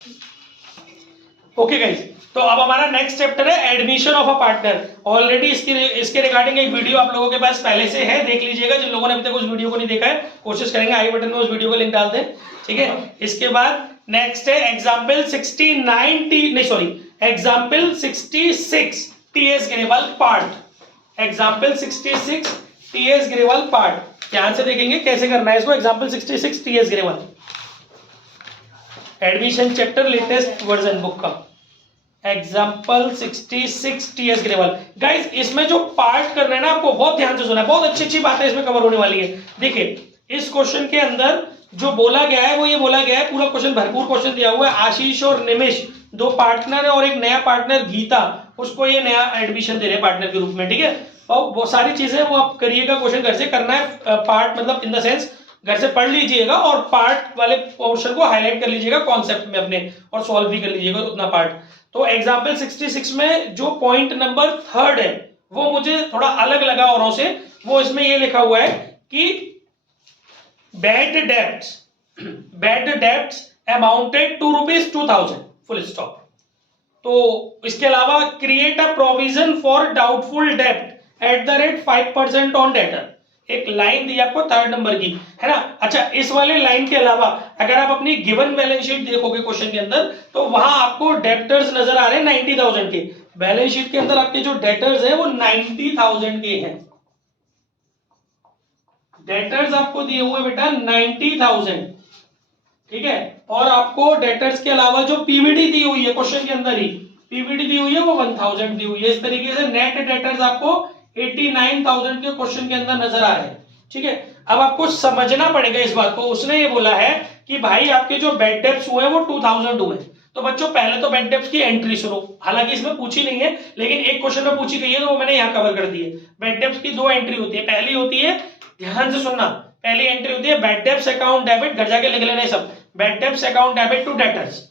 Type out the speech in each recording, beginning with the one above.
Okay guys, तो अब हमारा नेक्स्ट चैप्टर है admission of a partner. Already इसके रिगार्डिंग एक वीडियो आप लोगों के पास पहले से है, देख लीजिएगा। जिन लोगों ने अभी तक उस वीडियो को नहीं देखा है, कोशिश करेंगे आई बटन में उस वीडियो का लिंक डाल दें, ठीक है। इसके बाद नेक्स्ट है एग्जाम्पल 69 टी नहीं sorry example 66 TS Grewal part. Example 66 TS Grewal part, ध्यान से देखेंगे कैसे करना है इसको। Example 66 TS Grewal, admission chapter latest version book का एग्जाम्पल 66 टीएस ग्रेवल। गाइस इसमें जो पार्ट करना है ना, आपको बहुत ध्यान से सुना है, बहुत अच्छी अच्छी बातें इसमें कवर होने वाली है। देखिए इस क्वेश्चन के अंदर जो बोला गया है वो ये बोला गया है, पूरा क्वेश्चन भरपूर क्वेश्चन दिया हुआ है। आशीष और निमिष दो पार्टनर है और एक नया पार्टनर गीता, उसको ये नया एडमिशन दे रहे हैं पार्टनर के रूप में, ठीक है। और वो सारी चीजें वो आप करिएगा, क्वेश्चन घर से करना है। पार्ट मतलब इन द सेंस घर से पढ़ लीजिएगा और पार्ट वाले पोर्शन को हाईलाइट कर लीजिएगा कॉन्सेप्ट में अपने, और सॉल्व भी कर लीजिएगा उतना पार्ट। तो एग्जाम्पल 66 में जो पॉइंट नंबर 3 है वो मुझे थोड़ा अलग लगा औरों से। वो इसमें ये लिखा हुआ है कि bad debts amounted to ₹2000 full stop. तो इसके अलावा create a provision for doubtful डेब्ट at the rate 5% on debtor. एक लाइन दी आपको 3rd नंबर की, है ना। अच्छा, इस वाले लाइन के अलावा अगर आप अपनी गिवन बैलेंस शीट देखोगे क्वेश्चन के अंदर, तो वहां आपको डेब्टर्स नजर आ रहे हैं 90,000 के। बैलेंस शीट के अंदर आपके जो डेब्टर्स हैं वो 90,000 के हैं। डेब्टर्स आपको दिए हुए बेटा 90,000, ठीक है। और आपको डेब्टर्स के अलावा जो पीवीडी दी हुई है क्वेश्चन के अंदर ही, पीवीडी दी हुई है वो 1000 दी हुई है। इस तरीके से नेट डेब्टर्स आपको 89,000 के क्वेश्चन के अंदर नजर आ रहे हैं, ठीक है। अब आपको समझना पड़ेगा इस बात को। उसने ये बोला है कि भाई आपके जो बैड डेब्ट्स हुए वो 2000 हुए। तो बच्चों पहले तो बैड डेब्ट्स की एंट्री सुनो, हालांकि इसमें पूछी नहीं है लेकिन एक क्वेश्चन में पूछी गई है, तो वो मैंने यहाँ कवर कर दी है। बैड डेब्ट्स की 2 एंट्री होती है। पहली होती है, ध्यान से सुनना, पहली एंट्री होती है बैड डेब्ट्स अकाउंट डेबिट, घर जाके लिख लेना सब, bad debts account debit to debtors.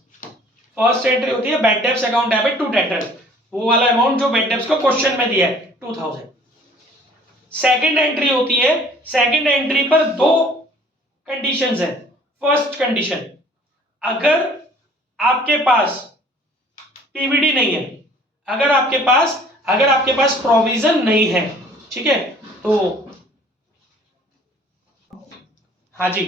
First entry होती है bad debts account debit to debtors, वो वाला अमाउंट जो बैड डेब्ट्स को क्वेश्चन में दिया है 2000। सेकंड एंट्री होती है, सेकंड एंट्री पर 2 कंडीशंस है। फर्स्ट कंडीशन, अगर आपके पास पीवीडी नहीं है, अगर आपके पास प्रोविजन नहीं है, ठीक है। तो हाँ जी,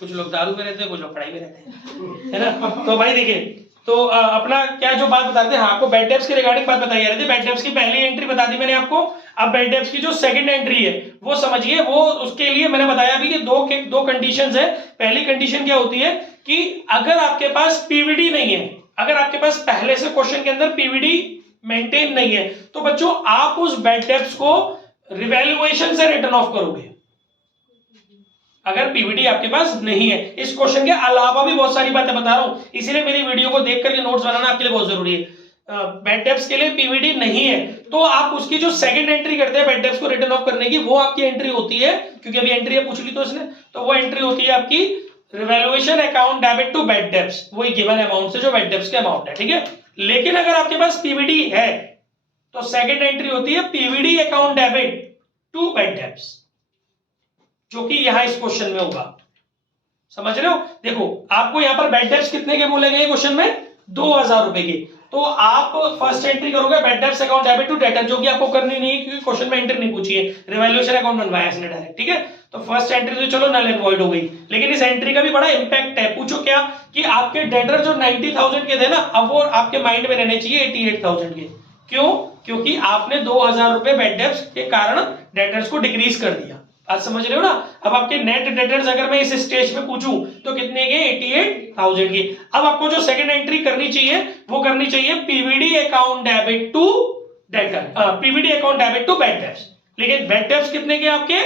कुछ लोग दारू में रहते हैं, कुछ लोग पढ़ाई में रहते हैं, है ना। तो भाई देखिए, तो अपना क्या जो बात बताते हैं, आपको बैड डेब्ट्स के रिगार्डिंग बात बताई जा रही थी। बैड डेब्ट्स की पहली एंट्री बता दी मैंने आपको। अब बैड डेब्ट्स की जो सेकंड एंट्री है वो समझिए। वो उसके लिए मैंने बताया भी कि दो कंडीशंस है। पहली कंडीशन क्या होती है कि अगर आपके पास पीवीडी नहीं है, अगर आपके पास पहले से क्वेश्चन के अंदर पीवीडी मेंटेन नहीं है, तो बच्चों आप उस बैड डेब्ट्स को रिवैल्यूएशन से रिटर्न ऑफ करोगे। अगर पीवीडी आपके पास नहीं है, इस क्वेश्चन के अलावा भी बहुत सारी बातें बता रहा हूं, इसीलिए मेरी वीडियो को देख करके नोट्स बनाना आपके लिए बहुत जरूरी है। बैड डेब्ट्स के लिए पीवीडी नहीं है, तो आप उसकी जो सेकंड एंट्री करते हैं बैड डेब्ट्स को रिटर्न ऑफ करने की, वो आपकी एंट्री होती है, क्योंकि अभी एंट्री है पूछ ली तो इसने, तो वो एंट्री होती है आपकी revaluation account debit to bad debts, वही गिवन अमाउंट से जो बैड डेब्ट्स के अमाउंट है, ठीक है। लेकिन अगर आपके पास पीवीडी है तो सेकंड एंट्री होती है PVD account debit to bad debts, जो कि यहां इस क्वेश्चन में होगा। समझ रहे हो? देखो आपको यहां पर बैड डेब्ट्स कितने के बोले गए क्वेश्चन में, 2000 रुपए के। तो आप फर्स्ट एंट्री करोगे bad debts account debit to debtor, जो कि आपको करनी नहीं है क्योंकि क्वेश्चन में एंट्री नहीं पूछी है, रिवैल्यूएशन अकाउंट बनवाया इसने डायरेक्ट, ठीक है। तो फर्स्ट एंट्री तो चलो नल एंड वॉइड हो गई, लेकिन इस एंट्री का भी बड़ा इंपैक्ट है। पूछो क्या कि आपके डेटर जो 90,000 के थे ना, अब वो आपके माइंड में रहने चाहिए 88,000 के। क्यों? क्योंकि आपने 2000 रुपए बैड डेब्ट्स के कारण डेटर्स को डिक्रीज कर दिया। आज समझ रहे हो ना। अब आपके नेट डेटर्स अगर मैं इस स्टेज में पूछूं तो कितने के, 88,000 के। अब आपको जो सेकंड एंट्री करनी चाहिए वो करनी चाहिए PVD account debit to debtor, PVD account debit to bad debts. लेकिन बैड डेब्ट्स कितने के आपके,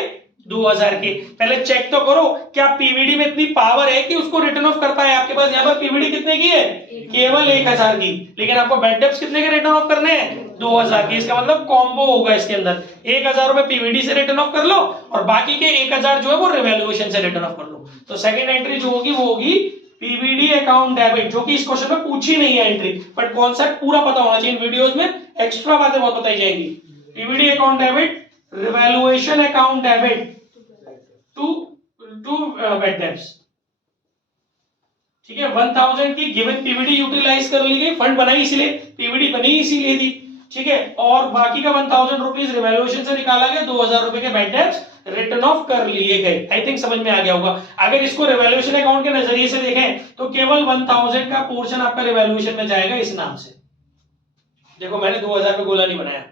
2000 के। पहले चेक तो करो क्या पीवीडी में इतनी पावर है कि उसको रिटर्न ऑफ कर पाए। आपके पास यहाँ पर पीवीडी कितने की है, केवल 1000 की, लेकिन आपको बैड डेब्ट्स कितने के रिटर्न ऑफ करने हैं, 2000 के। इसका मतलब कॉम्बो होगा इसके अंदर, 1000 रुपए पीवीडी से रिटर्न ऑफ कर लो और बाकी के 1000 जो है वो रिवैल्यूएशन से रिटर्न ऑफ कर लो। तो सेकंड एंट्री जो होगी वो होगी पीवीडी अकाउंट डेबिट, जो कि इस क्वेश्चन में पूछी नहीं है एंट्री, बट कॉन्सेप्ट पूरा पता होना चाहिए। वीडियोस में एक्स्ट्रा बातें बहुत बताई जाएंगी। PVD account debit, revaluation account debit to bad debts, ठीक है, 1000 की गिवन पीवीडी यूटिलाइज कर ली गई, फंड बनाई इसलिए, पीवीडी बनी इसीलिए थी। ठीक है, और बाकी का 1000 रुपीज रिवैल्यूएशन से निकाला गया, 2000 रुपए के बैड डेट्स रिटर्न ऑफ कर लिए गए। आई थिंक समझ में आ गया होगा। अगर इसको रिवैल्यूएशन अकाउंट के नजरिए से देखें तो केवल 1000 का पोर्शन आपका रिवैल्यूएशन में जाएगा इस नाम से। देखो मैंने 2000 पे गोला नहीं बनाया,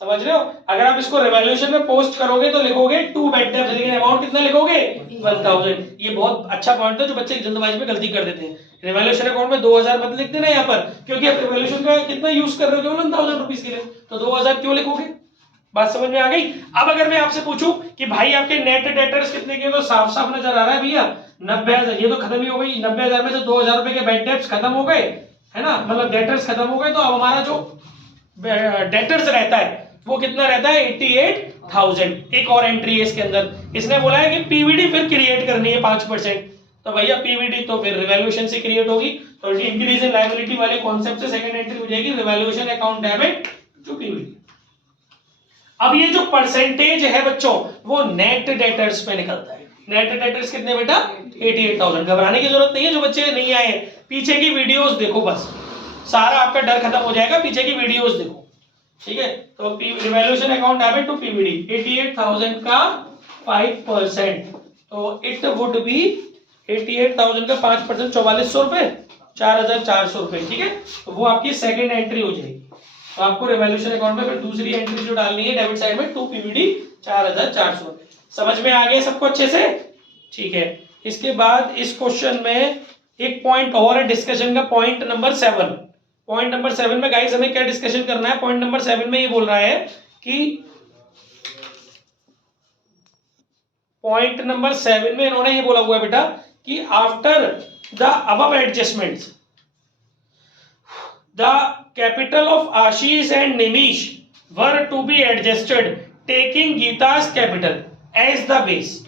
समझ रहे हो। अगर आप इसको रिवैल्यूएशन में पोस्ट करोगे तो लिखोगे 2 बैड डेट्स, लेकिन अमाउंट कितना लिखोगे 1000। ये बहुत अच्छा पॉइंट था जो बच्चे जल्दबाजी में गलती कर देते हैं। रिवैल्यूएशन अकाउंट में 2000 मत लिख देना यहाँ पर, क्योंकि आप रिवैल्यूएशन का कितना यूज कर रहे हो, केवल 1000 रुपीज के लिए, तो 2000 क्यों लिखोगे। बात समझ में आ गई। अब अगर मैं आपसे पूछूं कि भाई आपके नेट डेटर्स कितने के, तो साफ साफ नजर आ रहा है भैया 90,000। ये तो खत्म ही हो गई, 90,000 में से 2000 रुपए के बैड डेट्स खत्म हो गए, है ना, मतलब डेटर्स खत्म हो गए। तो अब हमारा जो डेटर्स रहता है वो कितना रहता है 88,000। एक और एंट्री है इसके अंदर, इसने बोला है कि पीवीडी फिर क्रिएट करनी है 5%। तो भैया पीवीडी तो फिर रिवैल्यूएशन से क्रिएट होगी, तो इंक्रीज इन लायबिलिटी वाले कॉन्सेप्ट से सेकंड एंट्री हो जाएगी revaluation account debit to PVD. अब ये जो परसेंटेज है बच्चों वो नेट डेटर्स पे निकलता है। नेट डेटर्स कितने बेटा 88,000। घबराने की जरूरत नहीं है, जो बच्चे नहीं आए पीछे की वीडियोस देखो, बस सारा आपका डर खत्म हो जाएगा, पीछे की वीडियोस देखो। ठीक है, तो revaluation account debit to PVD 88,000 का 5%, तो इट वुड बी 88,000 का 5% 4400 रुपए, 4400 रुपए। ठीक है, तो वो आपकी सेकंड एंट्री हो जाएगी। तो आपको रिवैल्यूएशन अकाउंट में फिर दूसरी एंट्री जो डालनी है डेबिट साइड में टू पीवीडी 4400 रुपए। समझ में आ गया सबको अच्छे से। ठीक है, इसके बाद इस क्वेश्चन में एक पॉइंट और है डिस्कशन का, पॉइंट नंबर 7। पॉइंट नंबर 7 में गाइस हमें क्या डिस्कशन करना है। पॉइंट नंबर 7 में ये बोल रहा है कि पॉइंट नंबर 7 में इन्होंने ये बोला हुआ है बेटा कि after the above adjustments the capital of Ashish and Nimish were to be adjusted taking Geeta's capital as the base.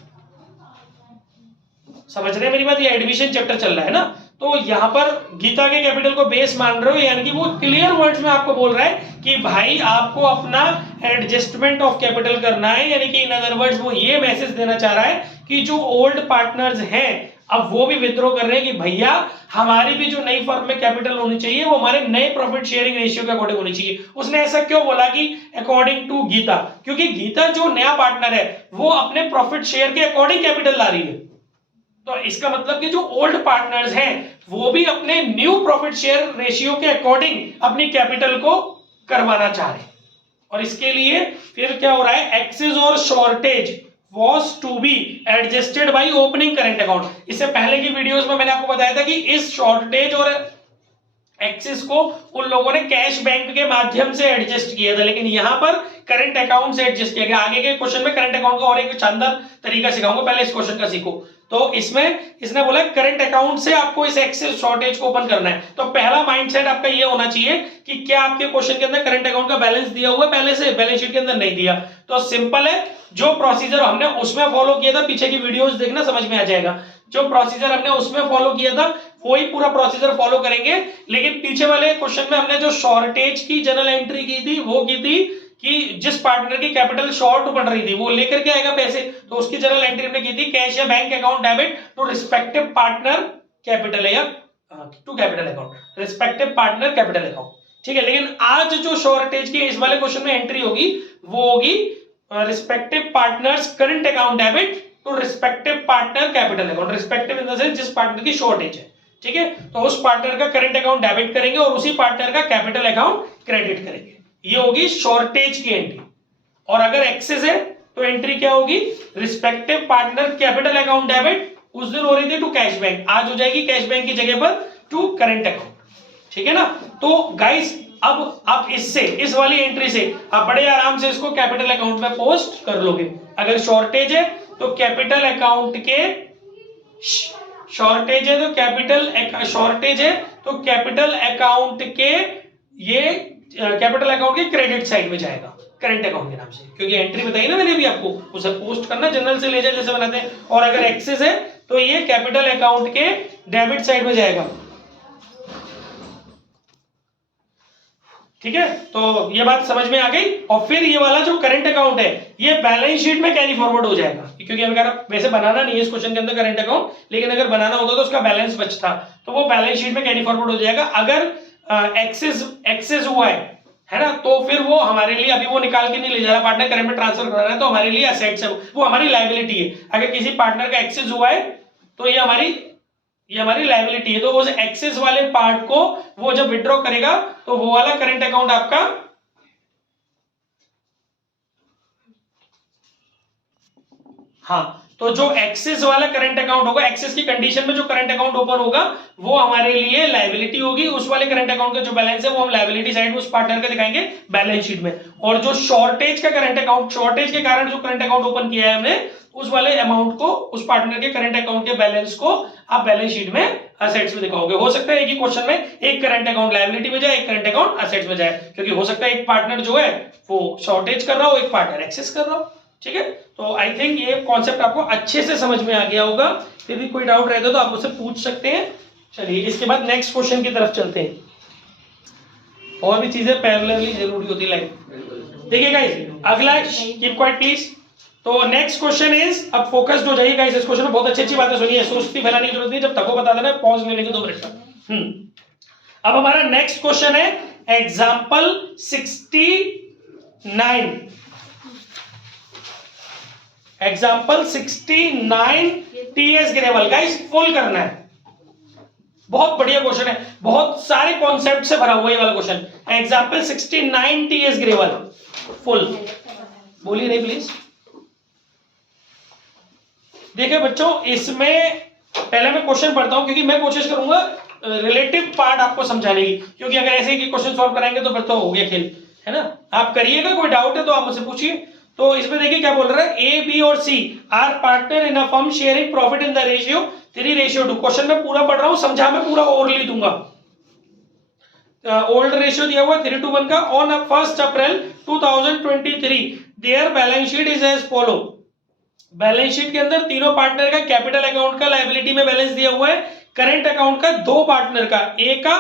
समझ रहे हैं मेरी बात, ये एडमिशन चैप्टर चल रहा है ना, तो यहां पर गीता के कैपिटल को बेस मान रहे हो, यानी कि वो क्लियर वर्ड्स में आपको बोल रहा है कि भाई आपको अपना एडजस्टमेंट ऑफ कैपिटल करना है। यानी कि इन अदर वर्ड्स वो ये मैसेज देना चाह रहा है कि जो ओल्ड पार्टनर्स हैं अब वो भी विथड्रॉ कर रहे हैं कि भैया हमारी भी जो नई फर्म में कैपिटल होनी चाहिए वो हमारे नए प्रॉफिट शेयरिंग रेशियो के अकॉर्डिंग होनी चाहिए। उसने ऐसा क्यों बोला कि अकॉर्डिंग टू गीता, क्योंकि गीता जो नया पार्टनर है वो अपने प्रॉफिट शेयर के अकॉर्डिंग कैपिटल ला रही है। तो इसका मतलब कि जो ओल्ड पार्टनर्स हैं वो भी अपने न्यू प्रॉफिट शेयर रेशियो के अकॉर्डिंग अपनी कैपिटल को करवाना चाह रहे हैं। और इसके लिए फिर क्या हो रहा है, एक्सेस और shortage was to be adjusted by opening current account। इससे पहले की वीडियोस में मैंने आपको बताया था कि इस शॉर्टेज और एक्सेस को उन लोगों ने कैश बैंक के माध्यम से एडजस्ट किया था, लेकिन यहां पर करंट अकाउंट से एडजस्ट किया गया। आगे के क्वेश्चन में करंट अकाउंट का और एक शानदार तरीका सिखाऊंगा, पहले इस क्वेश्चन का सीखो। तो इसमें इसने बोला करंट अकाउंट से आपको इस एक्सेस शॉर्टेज को ओपन करना है। तो पहला माइंडसेट आपका ये होना चाहिए कि क्या आपके क्वेश्चन के अंदर करंट अकाउंट का बैलेंस दिया हुआ है, पहले से बैलेंस शीट के अंदर नहीं दिया। तो सिंपल है, जो प्रोसीजर हमने उसमें फॉलो किया था, पीछे की वीडियोस देखना समझ में आ जाएगा। जो प्रोसीजर हमने उसमें फॉलो किया था वही पूरा प्रोसीजर फॉलो करेंगे। लेकिन पीछे वाले क्वेश्चन में हमने जो शॉर्टेज की जनरल एंट्री की थी वो की थी कि जिस पार्टनर की कैपिटल शॉर्ट पड़ रही थी वो लेकर के आएगा पैसे, तो उसकी जनरल एंट्री हमने की थी कैश या bank account debit to respective partner capital या to capital account, respective partner capital account. ठीक है, लेकिन आज जो शॉर्टेज की इस वाले क्वेश्चन में एंट्री होगी वो होगी respective partners current account debit to respective partner capital account. Respective in the sense जिस पार्टनर की शॉर्टेज है, ठीक है, तो उस पार्टनर का करंट अकाउंट डेबिट करेंगे और उसी पार्टनर का कैपिटल अकाउंट क्रेडिट करेंगे। ये होगी शॉर्टेज की एंट्री। और अगर एक्सेस है तो एंट्री क्या होगी, respective partner capital account debit उस दिन हो रही थी टू कैश बैंक, आज हो जाएगी कैश बैंक की जगह पर टू करंट अकाउंट। ठीक है ना। तो गाइस अब आप इससे इस वाली एंट्री से आप बड़े आराम से इसको कैपिटल अकाउंट में पोस्ट कर लोगे। अगर शॉर्टेज है तो कैपिटल अकाउंट के शॉर्टेज है तो कैपिटल अकाउंट के ये कैपिटल अकाउंट के क्रेडिट साइड में जाएगा करंट अकाउंट के नाम से, क्योंकि एंट्री बताई ना मैंने अभी आपको, उसे पोस्ट करना जनरल से लेजर जैसे बनाते हैं। और अगर एक्सेस है तो ये कैपिटल अकाउंट के डेबिट साइड में जाएगा। ठीक है, तो ये बात समझ में आ गई। और फिर ये वाला जो करंट अकाउंट है ये बैलेंस शीट में कैरी फॉरवर्ड हो जाएगा, क्योंकि अगर वैसे बनाना नहीं है इस क्वेश्चन के अंदर करंट अकाउंट, लेकिन अगर बनाना होता तो उसका बैलेंस बचता, तो वो बैलेंस शीट में कैरी फॉरवर्ड हो जाएगा। अगर एक्सेस हुआ है ना, तो फिर वो हमारे लिए अभी वो निकाल के नहीं ले जा रहा पार्टनर, करंट में ट्रांसफर कर रहा है, तो हमारे लिए असेट्स है, वो हमारी लायबिलिटी है। अगर किसी पार्टनर का एक्सेस हुआ है तो ये हमारी लायबिलिटी है, तो उस एक्सेस वाले पार्ट को वो जब विड्रॉ करेगा तो वो वाला करंट अकाउंट आपका हाँ, तो जो एक्सेस वाला करंट अकाउंट होगा, एक्सेस की कंडीशन में जो करंट अकाउंट ओपन होगा वो हमारे लिए लायबिलिटी होगी। उस वाले करंट अकाउंट का जो बैलेंस है वो हम लायबिलिटी साइड में उस पार्टनर का दिखाएंगे बैलेंस शीट में। और जो शॉर्टेज का करंट अकाउंट, शॉर्टेज के कारण जो करंट अकाउंट ओपन किया है हमने, उस वाले अमाउंट को, उस पार्टनर के करंट अकाउंट के बैलेंस को आप बैलेंस शीट में असेट्स में दिखाओगे। हो सकता है एक ही क्वेश्चन में एक करंट अकाउंट लायबिलिटी में जाए, एक करंट अकाउंट असेट्स में जाए, क्योंकि हो सकता है एक पार्टनर जो है वो शॉर्टेज कर रहा हो, एक पार्टनर एक्सेस कर रहा हो। ठीक है, तो आई थिंक ये कॉन्सेप्ट आपको अच्छे से समझ में आ गया होगा। फिर भी कोई डाउट रहता तो आप मुझसे पूछ सकते हैं। चलिए इसके बाद नेक्स्ट क्वेश्चन की तरफ चलते हैं। और भी चीजें पैरेलली जरूरी होती लाइफ। देखिए गाइस, अगला कीप क्वाइट प्लीज। तो नेक्स्ट क्वेश्चन इज, अब फोकस्ड हो जाइए गाइस, इस क्वेश्चन में बहुत अच्छी अच्छी बातें सुनिए, सुस्ती फैलाने की जरूरत नहीं, जब तक को बता देना, पॉज ले लेंगे 2 मिनट का। अब हमारा नेक्स्ट क्वेश्चन है example 69। Example 69 TS Grewal. Guys full करना है, बहुत बढ़िया क्वेश्चन है, बहुत सारे कॉन्सेप्ट से भरा हुआ ये वाला question. Example 69 TS Grewal full. बोलिए नहीं प्लीज। देखिए बच्चों, इसमें पहले मैं क्वेश्चन पढ़ता हूं, क्योंकि मैं कोशिश करूंगा रिलेटिव पार्ट आपको समझाने की, क्योंकि अगर ऐसे ही क्वेश्चन सॉल्व कराएंगे तो फिर तो हो गया खेल, है ना। आप करिएगा, कोई डाउट है तो आप मुझसे पूछिए। तो इसमें देखिए क्या बोल रहा है, ए बी और C are partner in a firm sharing profit in the ratio 3:2। Question में पूरा पढ़ रहा हूं, समझा मैं पूरा ओरली दूंगा। ओल्ड रेशियो दिया हुआ 3:1 का। On 1 April 2023 there balance sheet is as follow. Balance sheet के अंदर तीनों पार्टनर का कैपिटल अकाउंट का लायबिलिटी में बैलेंस दिया हुआ है, करंट अकाउंट का दो पार्टनर का, ए का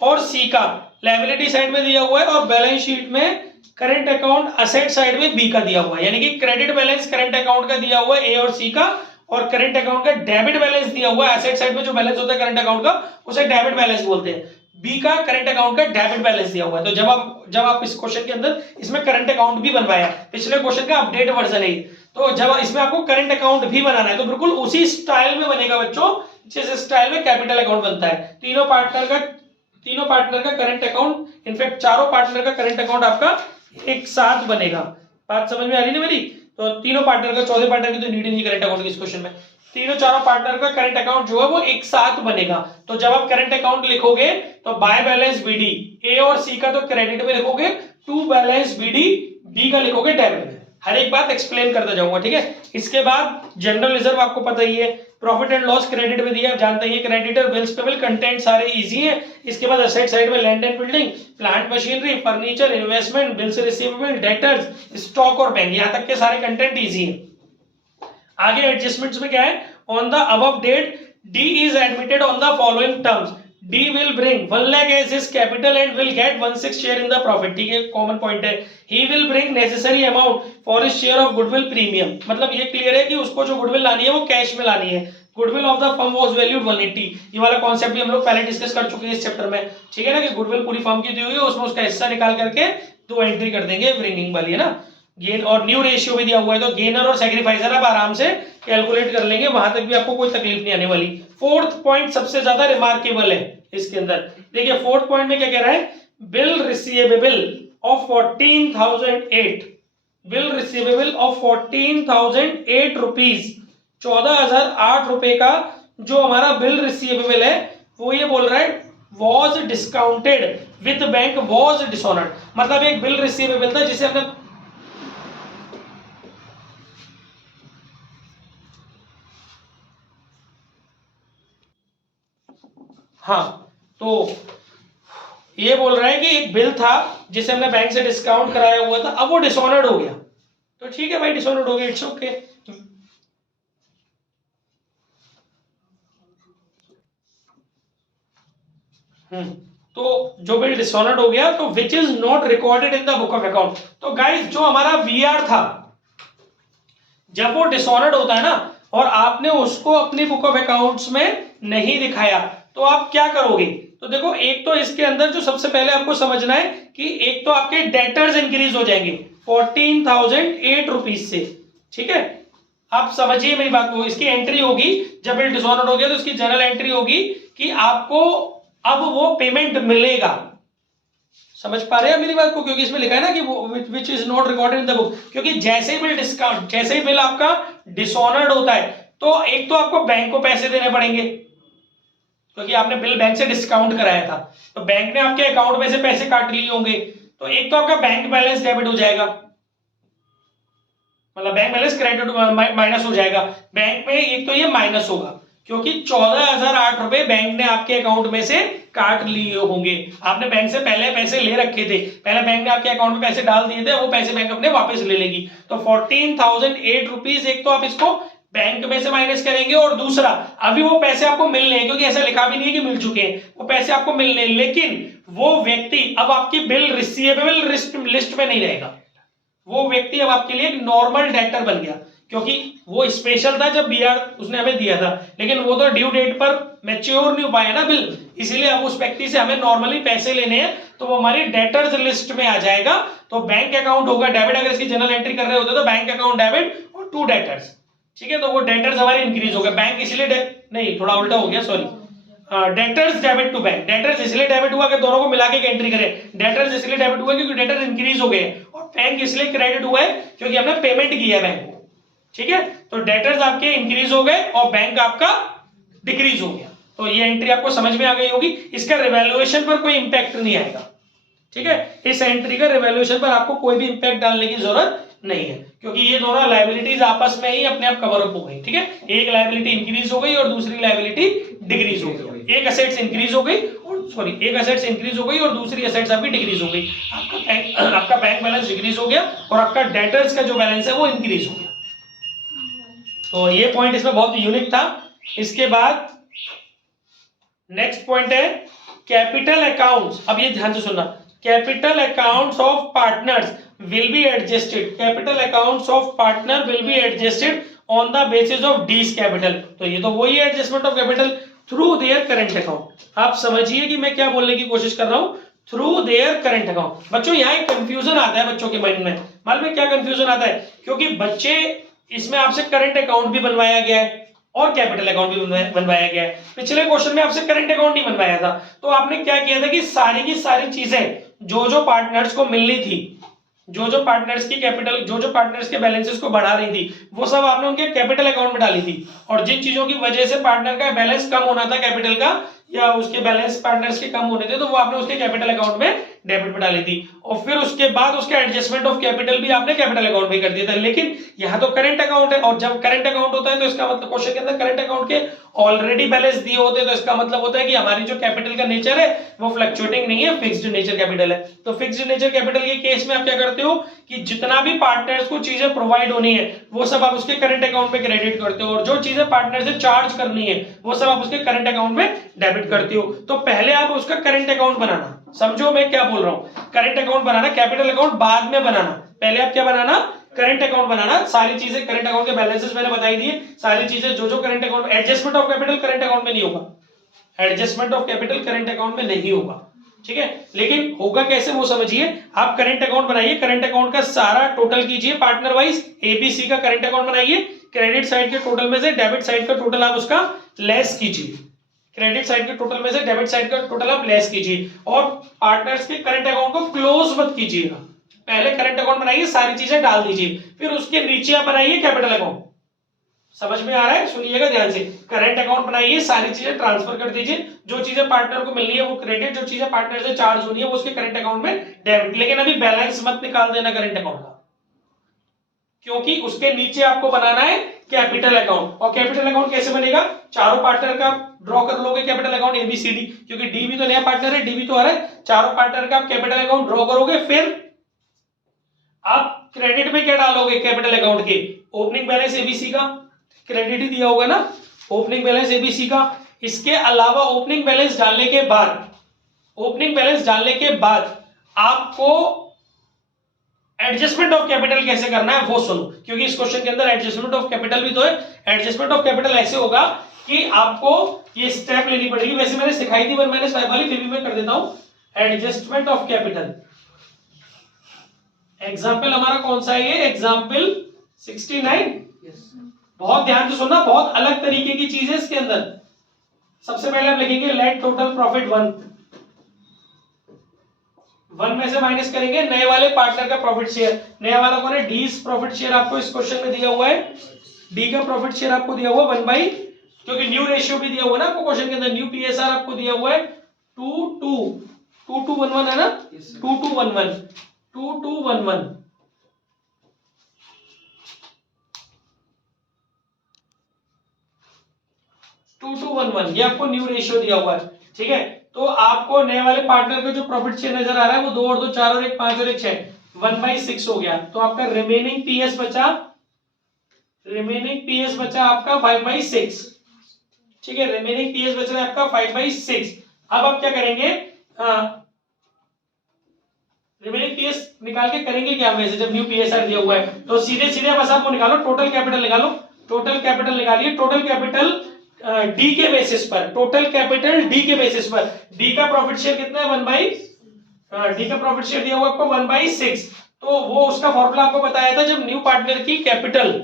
और सी का लायबिलिटी साइड में दिया हुआ है, और बैलेंस शीट में करंट अकाउंट असेट साइड में बी का दिया हुआ है। यानी कि क्रेडिट बैलेंस करंट अकाउंट का दिया हुआ है ए और सी का, और करंट अकाउंट का डेबिट बैलेंस दिया हुआ है। एसेट साइड में जो बैलेंस होता है करंट अकाउंट का उसे डेबिट बैलेंस बोलते हैं। बी का करंट अकाउंट का डेबिट बैलेंस दिया हुआ है। तो जब आप इस क्वेश्चन के अंदर इसमें करंट अकाउंट भी बनवाया, पिछले क्वेश्चन का अपडेट वर्जन है, तो जब इसमें आपको करंट अकाउंट भी बनाना है तो बिल्कुल उसी स्टाइल में बनेगा बच्चों, जिस स्टाइल में कैपिटल अकाउंट बनता है। तीनों पार्टनर का करंट अकाउंट, इनफैक्ट चारों पार्टनर का करंट अकाउंट आपका एक साथ बनेगा। बात समझ में आ रही है ना मेरी। तो तीनों पार्टनर का, चौथे पार्टनर की तो नीड ही नहीं करंट अकाउंट की इस क्वेश्चन में। तीनों चारों पार्टनर का करंट अकाउंट जो है वो एक साथ बनेगा। तो जब आप करंट अकाउंट लिखोगे तो बाय बैलेंस बीडी, ए और सी का तो क्रेडिट में लिखोगे, टू बैलेंस बीडी, बी का लिखोगे डेबिट में। हर एक बात एक्सप्लेन करता जाऊंगा, ठीक है। इसके बाद जनरल रिजर्व आपको पता ही है, प्रॉफिट एंड लॉस क्रेडिट में दिया, आप जानते ही, क्रेडिटर, बिल्स पेबल, कंटेंट सारे इजी है। इसके बाद असेट साइड में land and building, plant machinery, furniture, investment, bills receivable, debtors, stock और बैंक, यहां तक के सारे कंटेंट इजी है। आगे एडजस्टमेंट्स में क्या है, on the above date D is admitted on the following terms, D will bring 1 lakh as his capital and will get 1/6 share in the profit. ठीक है, कॉमन पॉइंट है। He will bring necessary amount for his share of goodwill premium, मतलब ये clear है कि उसको जो goodwill लानी है वो कैश में लानी है। Goodwill of the firm was valued 180, ये वाला कॉन्सेप्ट भी हम लोग पहले डिस्कस कर चुके हैं इस चैप्टर में, ठीक है ना, कि गुडविल पूरी फर्म की दी हुई है, उसमें उसका हिस्सा निकाल करके 2 एंट्री कर देंगे ब्रिंगिंग वाली, है ना। गेन और न्यू रेशियो भी दिया हुआ है, तो गेनर और सैक्रिफाइसर आप आराम से कैलकुलेट कर लेंगे, वहां तक भी आपको कोई तकलीफ नहीं आने वाली। फोर्थ पॉइंट सबसे ज्यादा रिमार्केबल है इसके अंदर। देखिए फोर्थ पॉइंट में क्या कह रहा है, bill receivable of 14,008, bill receivable of 14,008 rupees, 14,008 रुपए का जो हमारा बिल रिसीवेबल है, वो ये बोल रहा है was discounted with bank was dishonoured. मतलब एक बिल रिसीवेबल था जिसे हमने, हाँ, तो ये बोल रहा है कि एक बिल था जिसे हमने बैंक से डिस्काउंट कराया हुआ था, अब वो डिसऑनर्ड हो गया, तो ठीक है भाई, डिसऑनर्ड हो गया, इट्स ओके। तो जो बिल डिसऑनर्ड हो गया, तो which is not recorded in the book of account. तो गाइस जो हमारा वीआर था, जब वो डिसऑनर्ड होता है ना और आपने उसको अपनी बुक ऑफ अकाउंट्स में नहीं दिखाया, तो आप क्या करोगे? तो देखो, एक तो इसके अंदर जो सबसे पहले आपको समझना है कि एक तो आपके डेटर्स इंक्रीज हो जाएंगे 14,008 रुपीज से, ठीक है। आप समझिए मेरी बात को, इसकी एंट्री होगी जब बिल डिसऑनर्ड हो गया तो इसकी जनरल एंट्री होगी कि आपको अब वो पेमेंट मिलेगा। समझ पा रहे हैं मेरी बात को? क्योंकि इसमें लिखा है ना कि which is not recorded in the book, क्योंकि जैसे ही बिल डिस्काउंट, जैसे ही बिल आपका डिसऑनर्ड होता है, तो एक तो आपको बैंक को पैसे देने पड़ेंगे, क्योंकि आपने बिल बैंक से डिस्काउंट कराया था, तो बैंक ने आपके अकाउंट में से पैसे काट लिए होंगे, तो एक तो आपका बैंक बैलेंस डेबिट हो जाएगा, मतलब बैंक बैलेंस क्रेडिट माइनस हो जाएगा। बैंक में एक तो ये माइनस होगा क्योंकि 14,008 रुपए बैंक ने आपके अकाउंट में से काट लिए होंगे। आपने बैंक से पहले पैसे ले रखे थे, पहले बैंक ने आपके अकाउंट में पैसे डाल दिए थे, वो पैसे बैंक अपने वापस ले लेगी। तो 14,008 रुपीज एक तो आप इसको बैंक में से माइनस करेंगे, और दूसरा अभी वो पैसे आपको मिलने हैं, क्योंकि ऐसा लिखा भी नहीं है कि मिल चुके हैं, वो पैसे आपको मिलने, लेकिन वो व्यक्ति अब आपकी बिल रिसीवेबल लिस्ट में नहीं रहेगा। वो व्यक्ति अब आपके लिए एक नॉर्मल डेटर बन गया, क्योंकि वो स्पेशल था जब बीआर उसने हमें दिया था, लेकिन वो तो ड्यू डेट पर मैच्योर नहीं हो पाया ना बिल, इसीलिए अब उस व्यक्ति से हमें नॉर्मली पैसे लेने हैं, तो वो हमारी डेटर्स लिस्ट में आ जाएगा। तो बैंक अकाउंट होगा डेबिट, अगर इसकी जनरल एंट्री कर रहे होते तो बैंक अकाउंट डेबिट और टू डेटर्स, ठीक है। तो वो डेटर्स हमारे इंक्रीज हो गए, बैंक इसलिए नहीं, थोड़ा उल्टा हो गया, sorry, debtors debit to bank, debtors इसलिए डेबिट हुआ कि दोनों को मिला के एंट्री करें, डेटर्स इसलिए डेबिट हुआ क्योंकि डेटर इंक्रीज हो गए, और बैंक इसलिए क्रेडिट हुआ है क्योंकि हमने पेमेंट किया है बैंक को, ठीक है। तो डेटर्स आपके इंक्रीज हो गए और बैंक आपका डिक्रीज हो गया। तो ये एंट्री आपको समझ में आ गई होगी, इसका रिवैल्यूएशन पर कोई इंपैक्ट नहीं आएगा, ठीक है। इस एंट्री का रिवैल्यूएशन पर आपको कोई भी इंपैक्ट डालने की जरूरत नहीं है, क्योंकि ये दोनों लायबिलिटीज आपस में ही अपने आप कवर अप हो गई, ठीक है। एक लायबिलिटी इंक्रीज हो गई और दूसरी लायबिलिटी डिक्रीज हो गई, एक असेट्स इंक्रीज हो गई और सॉरी एक असेट्स इंक्रीज हो गई और दूसरी असेट्स आपकी डिक्रीज हो गई। आपका बैंक बैलेंस डिक्रीज हो गया और आपका डेटर्स का जो बैलेंस है वो इंक्रीज हो गया। तो ये पॉइंट इसमें बहुत यूनिक था। इसके बाद नेक्स्ट पॉइंट है कैपिटल अकाउंट्स। अब ये ध्यान से सुनना, capital accounts of partners will be adjusted, capital accounts of partner will be adjusted on the basis of D's capital। तो ये तो वही है adjustment of capital through their current account. आप समझिए कि मैं क्या बोलने की कोशिश कर रहा हूं, थ्रू देयर करंट अकाउंट। बच्चों यहाँ एक कंफ्यूजन आता है बच्चों के माइंड में, मालूम है क्या कंफ्यूजन आता है? क्योंकि बच्चे इसमें आपसे करंट अकाउंट भी बनवाया गया है और कैपिटल अकाउंट भी बनवाया गया है। पिछले क्वेश्चन में आपसे करंट अकाउंट नहीं बनवाया था, तो आपने क्या किया था कि सारी की सारी चीजें जो पार्टनर्स को मिलनी थी, जो पार्टनर्स की कैपिटल, जो पार्टनर्स के बैलेंसेस को बढ़ा रही थी, वो सब आपने उनके कैपिटल अकाउंट में डाली थी, और जिन चीजों की वजह से पार्टनर का बैलेंस कम होना था कैपिटल का, या उसके बैलेंस पार्टनर्स के कम होने थे, तो वो आपने उसके कैपिटल अकाउंट में डेबिट में डाली थी, और फिर उसके बाद उसका एडजस्टमेंट ऑफ कैपिटल भी आपने कैपिटल अकाउंट में कर दिया था। लेकिन यहाँ तो करंट अकाउंट है, और जब करंट अकाउंट होता है तो इसका मतलब क्वेश्चन के अंदर करंट अकाउंट के ऑलरेडी बैलेंस दिए होते हैं, तो इसका मतलब होता है कि हमारी जो कैपिटल का नेचर है वो फ्लक्चुएटिंग नहीं है, फिक्स्ड नेचर कैपिटल है। तो फिक्स्ड नेचर कैपिटल के केस में आप क्या करते हो कि जितना भी पार्टनर्स को चीजें प्रोवाइड होनी है वो सब आप उसके करंट अकाउंट में क्रेडिट करते हो, और जो चीजें पार्टनर से चार्ज करनी है वो सब आप उसके करंट अकाउंट में डेबिट करते हो। तो पहले आप उसका करंट अकाउंट बनाना, समझो मैं क्या बोल रहा हूं, करंट अकाउंट बनाना, कैपिटल अकाउंट बाद में बनाना। पहले आप क्या बनाना, करंट अकाउंट बनाना। सारी चीजें करंट अकाउंट के बैलेंसेस मैंने बताई दिए, सारी चीजें जो current account, adjustment of capital current account में नहीं होगा, adjustment of capital current account में नहीं होगा, ठीक है। लेकिन होगा कैसे वो समझिए। आप करंट अकाउंट बनाइए, करंट अकाउंट का सारा टोटल कीजिए पार्टनर वाइज, एबीसी का करंट अकाउंट बनाइए, क्रेडिट साइड के टोटल में से डेबिट साइड का टोटल आप उसका लेस कीजिए, क्रेडिट साइड के टोटल में से डेबिट साइड का टोटल आप लेस कीजिए, और पार्टनर्स के करंट अकाउंट को क्लोज मत कीजिएगा। पहले करंट अकाउंट बनाइए, सारी चीजें डाल दीजिए, फिर उसके नीचे आप बनाइए कैपिटल अकाउंट। समझ में आ रहा है? सुनिएगा ध्यान से, करंट अकाउंट बनाइए, सारी चीजें ट्रांसफर कर दीजिए, जो चीजें पार्टनर को मिलनी है वो क्रेडिट, जो चीजें पार्टनर से चार्ज होनी है वो उसके करंट अकाउंट में डेबिट। लेकिन अभी बैलेंस मत निकाल देना करंट अकाउंट का, क्योंकि उसके नीचे आपको बनाना है कैपिटल अकाउंट। और कैपिटल अकाउंट कैसे बनेगा, चारों पार्टनर का ड्रॉ कर लोगे कैपिटल अकाउंट एबीसीडी, क्योंकि डी भी तो नया पार्टनर है, डी भी तो आ रहा है, चारों पार्टनर का आप कैपिटल अकाउंट ड्रॉ करोगे, फिर आप क्रेडिट में क्या डालोगे कैपिटल अकाउंट के, ओपनिंग बैलेंस एबीसी का, क्रेडिट ही दिया होगा ना ओपनिंग बैलेंस एबीसी का। इसके अलावा ओपनिंग बैलेंस डालने के बाद ओपनिंग बैलेंस डालने के बाद आपको एडजस्टमेंट ऑफ कैपिटल कैसे करना है वो सुनो, क्योंकि इस क्वेश्चन के अंदर एडजस्टमेंट ऑफ कैपिटल भी तो है। एडजस्टमेंट ऑफ कैपिटल ऐसे होगा कि आपको ये स्टेप लेनी पड़ेगी, वैसे मैंने सिखाई थी 1 - 5 वाली, फिर भी मैं कर देता हूं। एडजस्टमेंट ऑफ कैपिटल एग्जाम्पल हमारा कौन सा है, ये एग्जाम्पल 69। बहुत ध्यान से सुनना, बहुत अलग तरीके की चीज है इसके अंदर। सबसे पहले आप लिखेंगे लेट टोटल प्रॉफिट 1 में से माइनस करेंगे नए वाले पार्टनर का प्रॉफिट शेयर। नया वाला कौन है, डी प्रॉफिट शेयर आपको इस क्वेश्चन में दिया हुआ है। डी का प्रॉफिट शेयर आपको दिया हुआ 1 क्योंकि न्यू रेशियो भी दिया हुआ है ना आपको क्वेश्चन के अंदर, न्यू पीएसआर आपको दिया हुआ है 2211 है ना, 2211 2211 ये आपको न्यू रेशियो दिया हुआ है। ठीक है, तो आपको नए वाले पार्टनर का जो प्रॉफिट शेयर नजर आ रहा है वो 2 और 2 4 और 1 5 और 1 6 1/6 हो गया। तो आपका रिमेनिंग पीएस बचा आपका 5/6। ठीक है, रिमेनिंग पीएस बच रहा है आपका 5/6। अब आप क्या करेंगे, रिमेनिंग पीएस निकाल के करेंगे क्या वैसे, जब न्यू पीएसआर दिया हुआ है तो सीधे सीधे बस आपको निकालो टोटल कैपिटल निकालो। टोटल कैपिटल निकालिए, टोटल कैपिटल डी के बेसिस पर, टोटल कैपिटल डी के बेसिस पर। डी का प्रॉफिट शेयर कितना है, डी का प्रॉफिट शेयर दिया हुआ आपको 1/6। तो वो उसका फॉर्मूला आपको बताया था, जब न्यू पार्टनर की कैपिटल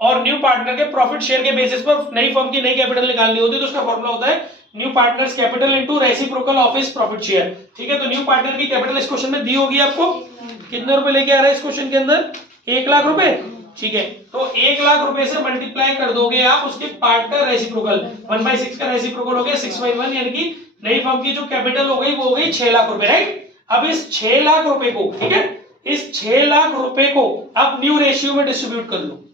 और न्यू पार्टनर के प्रॉफिट शेयर के बेसिस पर नई फर्म की नई कैपिटल निकालनी होती है, तो उसका फॉर्मूला होता है new partners capital into reciprocal of his profit share. ठीक है, तो न्यू पार्टनर की कैपिटल इस क्वेश्चन में दी होगी आपको, कितने रुपए लेके आ रहा है इस क्वेश्चन के अंदर, 1 लाख रुपए। ठीक है, तो 1 लाख रुपए से मल्टीप्लाई कर दोगे आप उसके पार्ट का रेसिप्रोकल, 1/6 का रेसिप्रोकल हो गया 6/1, यानी कि नई फर्म की जो कैपिटल हो गई वो हो गई 6 लाख रुपए, राइट। अब इस 6 लाख रुपए को, ठीक है, इस 6 लाख रुपए को आप न्यू रेशियो में डिस्ट्रीब्यूट कर लो,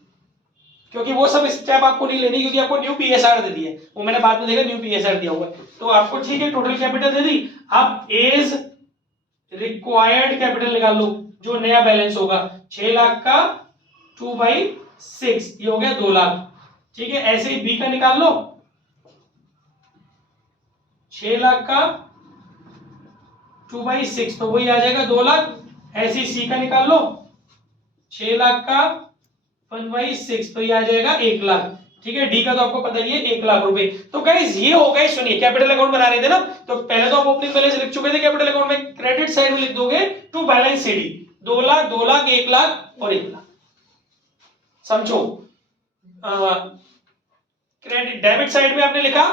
क्योंकि वो सब स्टेप आपको नहीं लेनी, क्योंकि आपको न्यू पीएसआर दे दी है, वो मैंने बाद में देखा न्यू पीएसआर दिया हुआ है। तो आपको ठीक है टोटल कैपिटल दे दी, आप एज रिक्वायर्ड कैपिटल निकाल लो, जो नया बैलेंस होगा 6 लाख का 2/6 ये हो गया 2 लाख। ठीक है, ऐसे ही बी का निकाल लो, 6 लाख का 2/6 तो वही आ जाएगा 2 लाख। ऐसे ही सी का निकाल लो, 6 लाख का 1/6 तो ये आ जाएगा 1 लाख। ठीक है, डी का तो आपको पता ही है 1 लाख रुपए। तो गाइस ये हो गए, सुनिए कैपिटल अकाउंट बना रहे थे ना, तो पहले तो आप ओपनिंग बैलेंस लिख चुके थे कैपिटल अकाउंट में, क्रेडिट साइड में लिख दोगे to balance CD 2 lakh 2 lakh 1 lakh और 1 लाख। समझो, क्रेडिट डेबिट साइड में आपने लिखा,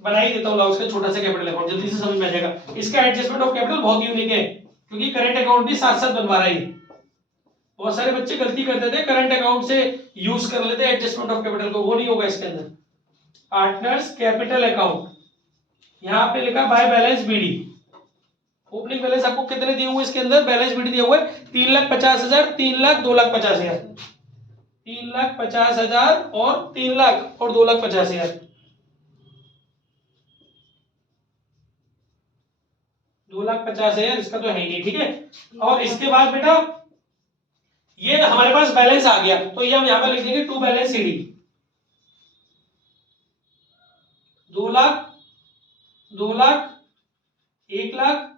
बना ही देता हूं लाओ उसका छोटा सा कैपिटल अकाउंट, जल्दी से समझ में आ जाएगा। इसका एडजस्टमेंट ऑफ कैपिटल बहुत यूनिक है, क्योंकि करंट अकाउंट भी साथ साथ बनवा रहा है। बहुत सारे बच्चे गलती करते थे, करंट अकाउंट से यूज कर लेते एडजस्टमेंट ऑफ कैपिटल को, वो नहीं होगा इसके अंदर। पार्टनर्स कैपिटल अकाउंट, यहां पे लिखा by balance BD. Opening balance आपको कितने दिए हुए इसके अंदर, बैलेंस बीडी दिया हुआ है 3,50,000, 3 लाख 2,50,000, 3,50,000 और 3 लाख और 2,50,000, 2,50,000 इसका तो है ही नहीं। ठीक है, और इसके बाद बेटा ये हमारे पास बैलेंस आ गया, तो ये हम यहां पर लिख देंगे to balance CD 2 lakh 2 lakh 1 lakh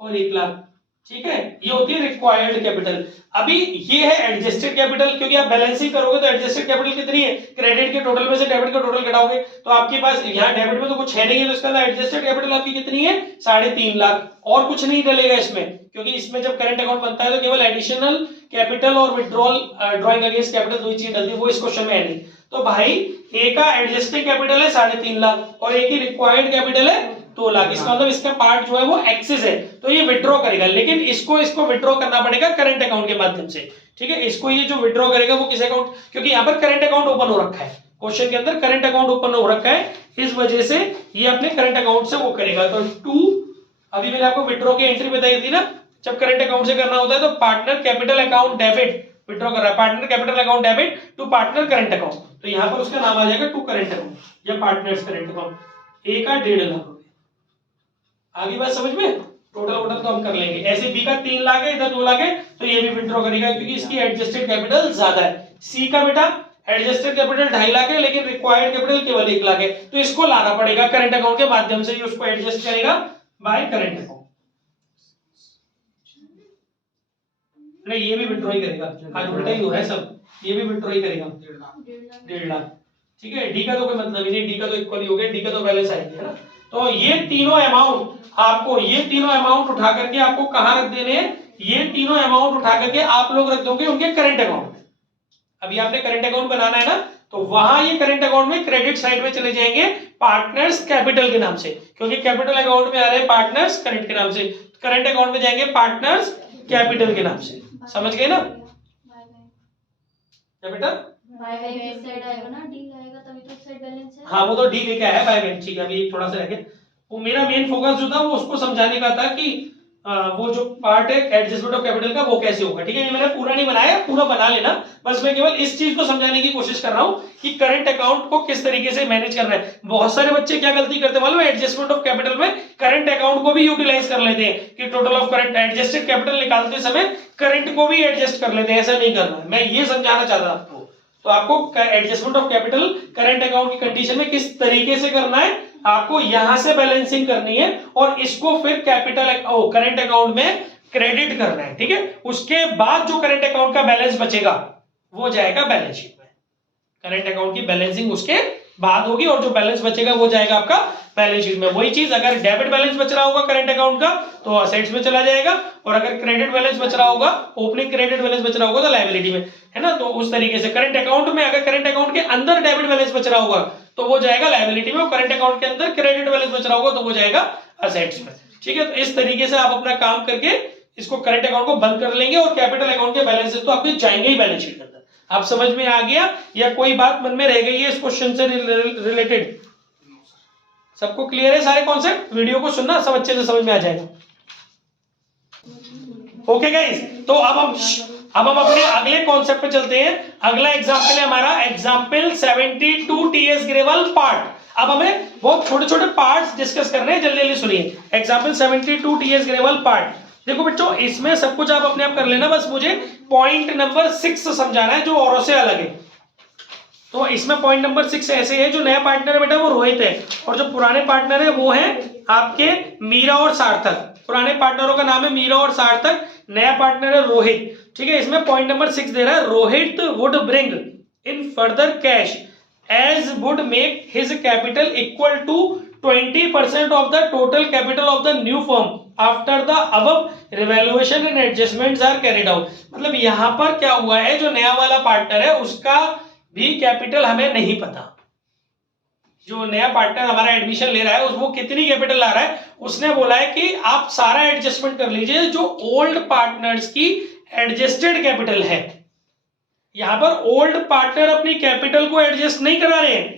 और 1 लाख। ठीक है, ये होती है रिक्वायर्ड कैपिटल। अभी ये है एडजस्टेड कैपिटल, क्योंकि आप बैलेंसिंग करोगे तो एडजस्टेड कैपिटल कितनी है, क्रेडिट के टोटल में से डेबिट का टोटल घटाओगे, तो आपके पास यहाँ डेबिट में तो कुछ है नहीं है, तो इसका एडजस्टेड कैपिटल आपकी कितनी है 3.5 लाख, और कुछ नहीं डलेगा इसमें, क्योंकि इसमें जब करंट अकाउंट बनता है तो केवल एडिशनल कैपिटल और विड्रॉल ड्रॉइंग अगेंस्ट कैपिटल दो ही चीज डलती है, वो इस क्वेश्चन में है नहीं। तो भाई ए का एडजस्टिंग कैपिटल है 3.5 लाख और ए की रिक्वायर्ड कैपिटल है 2 लाख, इसका मतलब इसका पार्ट जो है वो एक्सेस है, तो ये विड्रॉ करेगा, लेकिन इसको विड्रॉ करना पड़ेगा करंट अकाउंट के माध्यम से। ठीक है, इसको ये जो विड्रॉ करेगा वो किस अकाउंट, क्योंकि यहाँ पर करंट अकाउंट ओपन हो रखा है, क्वेश्चन के अंदर करंट अकाउंट ओपन हो रखा है, इस वजह से ये अपने करंट अकाउंट से वो करेगा। तो 2, अभी मैंने आपको विड्रॉ की एंट्री बताई थी ना, जब करंट अकाउंट से करना होता है तो partner capital account debit withdraw कर रहा है, partner capital account debit to partner current account, तो यहाँ पर उसका नाम आ जाएगा टू करंट अकाउंट या पार्टनर्स करंट अकाउंट। ए का 1.5 लाख रुपए, आगे बात समझ में, टोटल वोटल तो हम कर लेंगे। ऐसे बी का 3 लाख है, इधर 2 लाख है, तो ये भी विड्रॉ करेगा क्योंकि इसकी एडजस्टेड कैपिटल ज्यादा है। सी का बेटा एडजस्टेड कैपिटल 2.5 लाख है, लेकिन रिक्वायर्ड कैपिटल केवल 1 लाख है, तो इसको लाना पड़ेगा करंट अकाउंट के माध्यम से, उसको एडजस्ट करेगा बाय करंट अकाउंट। नहीं, ये भी विड्रॉ ही करेगा, आज उल्टा ही हो रहा है सब, ये भी विड्रॉ ही करेगा 1.5 लाख। ठीक है, डी का तो कोई मतलब ही नहीं, डी का तो इक्वल ही हो गया, डी का तो बैलेंस आएंगे, है ना। तो ये तीनों अमाउंट आपको, ये तीनों अमाउंट उठा करके आपको कहां रख देने हैं, ये तीनों अमाउंट उठा करके आप लोग रख दोगे उनके करंट अकाउंट में। अभी आपने करंट अकाउंट बनाना है ना, तो वहां ये करंट अकाउंट में क्रेडिट साइड में चले जाएंगे पार्टनर्स कैपिटल के नाम से, क्योंकि कैपिटल अकाउंट में आ रहे हैं पार्टनर्स करंट के नाम से, करंट अकाउंट में जाएंगे पार्टनर्स कैपिटल के नाम से। समझ गए ना क्या बेटा? हाँ, वो तो डी लेके आया बाय बैंक। ठीक है, अभी थोड़ा सा रह गया, वो मेरा मेन फोकस जो था वो उसको समझाने का था कि वो जो पार्ट है एडजस्टमेंट ऑफ कैपिटल का वो कैसे होगा। ठीक है, ये मैंने पूरा नहीं बनाया, पूरा बना लेना, बस मैं केवल इस चीज को समझाने की कोशिश कर रहा हूं कि करंट अकाउंट को किस तरीके से मैनेज करना है। बहुत सारे बच्चे क्या गलती करते मालूम है, एडजस्टमेंट ऑफ कैपिटल में करंट अकाउंट को भी यूटिलाइज कर लेते हैं कि total of current, adjusted capital निकालते समय करंट को भी एडजस्ट कर लेते हैं। ऐसा नहीं करना, मैं ये समझाना चाहता आपको। तो आपको adjustment of capital current account की कंडीशन में किस तरीके से करना है, आपको यहां से बैलेंसिंग करनी है और इसको फिर कैपिटल करंट अकाउंट में क्रेडिट करना है। ठीक है, उसके बाद जो करंट अकाउंट का बैलेंस बचेगा वो जाएगा बैलेंस शीट में। करंट अकाउंट की बैलेंसिंग उसके बाद होगी और जो बैलेंस बचेगा वो जाएगा आपका बैलेंस शीट में। वही चीज अगर डेबिट बैलेंस बच रहा होगा करंट अकाउंट का तो असेट्स में चला जाएगा, और अगर क्रेडिट बैलेंस बच रहा होगा, ओपनिंग क्रेडिट बैलेंस बच रहा होगा तो लायबिलिटी में, है ना। तो उस तरीके से करंट अकाउंट में अगर करंट अकाउंट के अंदर डेबिट बैलेंस बच रहा होगा तो वो जाएगा लायबिलिटी में, और करंट अकाउंट के अंदर क्रेडिट बैलेंस बच रहा होगा तो वो जाएगा असेट्स में। ठीक है, तो इस तरीके से आप अपना काम करके इसको करंट अकाउंट को बंद कर लेंगे और कैपिटल अकाउंट के बैलेंसेस तो आपके जाएंगे ही बैलेंस शीट के अंदर। आप समझ में आ गया या कोई बात मन में रह गई है इस क्वेश्चन से रिलेटेड? सबको क्लियर है सारे कॉन्सेप्ट? वीडियो को सुनना, सब अच्छे से समझ में आ जाएगा। ओके गाइस, तो अब हम अपने अगले कॉन्सेप्ट पे चलते हैं। अगला एग्जांपल है हमारा एग्जांपल 72 टीएस ग्रेवल पार्ट। अब हमें बहुत छोटे छोटे पार्ट्स डिस्कस करने हैं, जल्दी जल्दी सुनिए। Example 72 TS Grewal part. देखो बच्चों, इसमें सब कुछ आप अपने आप कर लेना, बस मुझे पॉइंट नंबर 6 समझाना है जो औरों से अलग है। तो इसमें पॉइंट नंबर 6 ऐसे है, जो नया पार्टनर है बेटा वो रोहित है, और जो पुराने पार्टनर है वो है आपके मीरा और सार्थक। पुराने पार्टनरों का नाम है मीरा और सार्थक, नया पार्टनर है रोहित। ठीक है, इसमें पॉइंट नंबर 6 दे रहा है, Rohit would bring in further cash as would make his capital equal to 20% of the total capital of the new firm after the above revaluation and adjustments are carried out. मतलब यहां पर क्या हुआ है, जो नया वाला पार्टनर है उसका भी कैपिटल हमें नहीं पता। जो नया पार्टनर हमारा एडमिशन ले रहा है वो कितनी कैपिटल ला रहा है, उसने बोला है कि आप सारा एडजस्टमेंट कर लीजिए जो ओल्ड पार्टनर्स की एडजस्टेड कैपिटल है। यहां पर ओल्ड पार्टनर अपनी कैपिटल को एडजस्ट नहीं करा रहे हैं।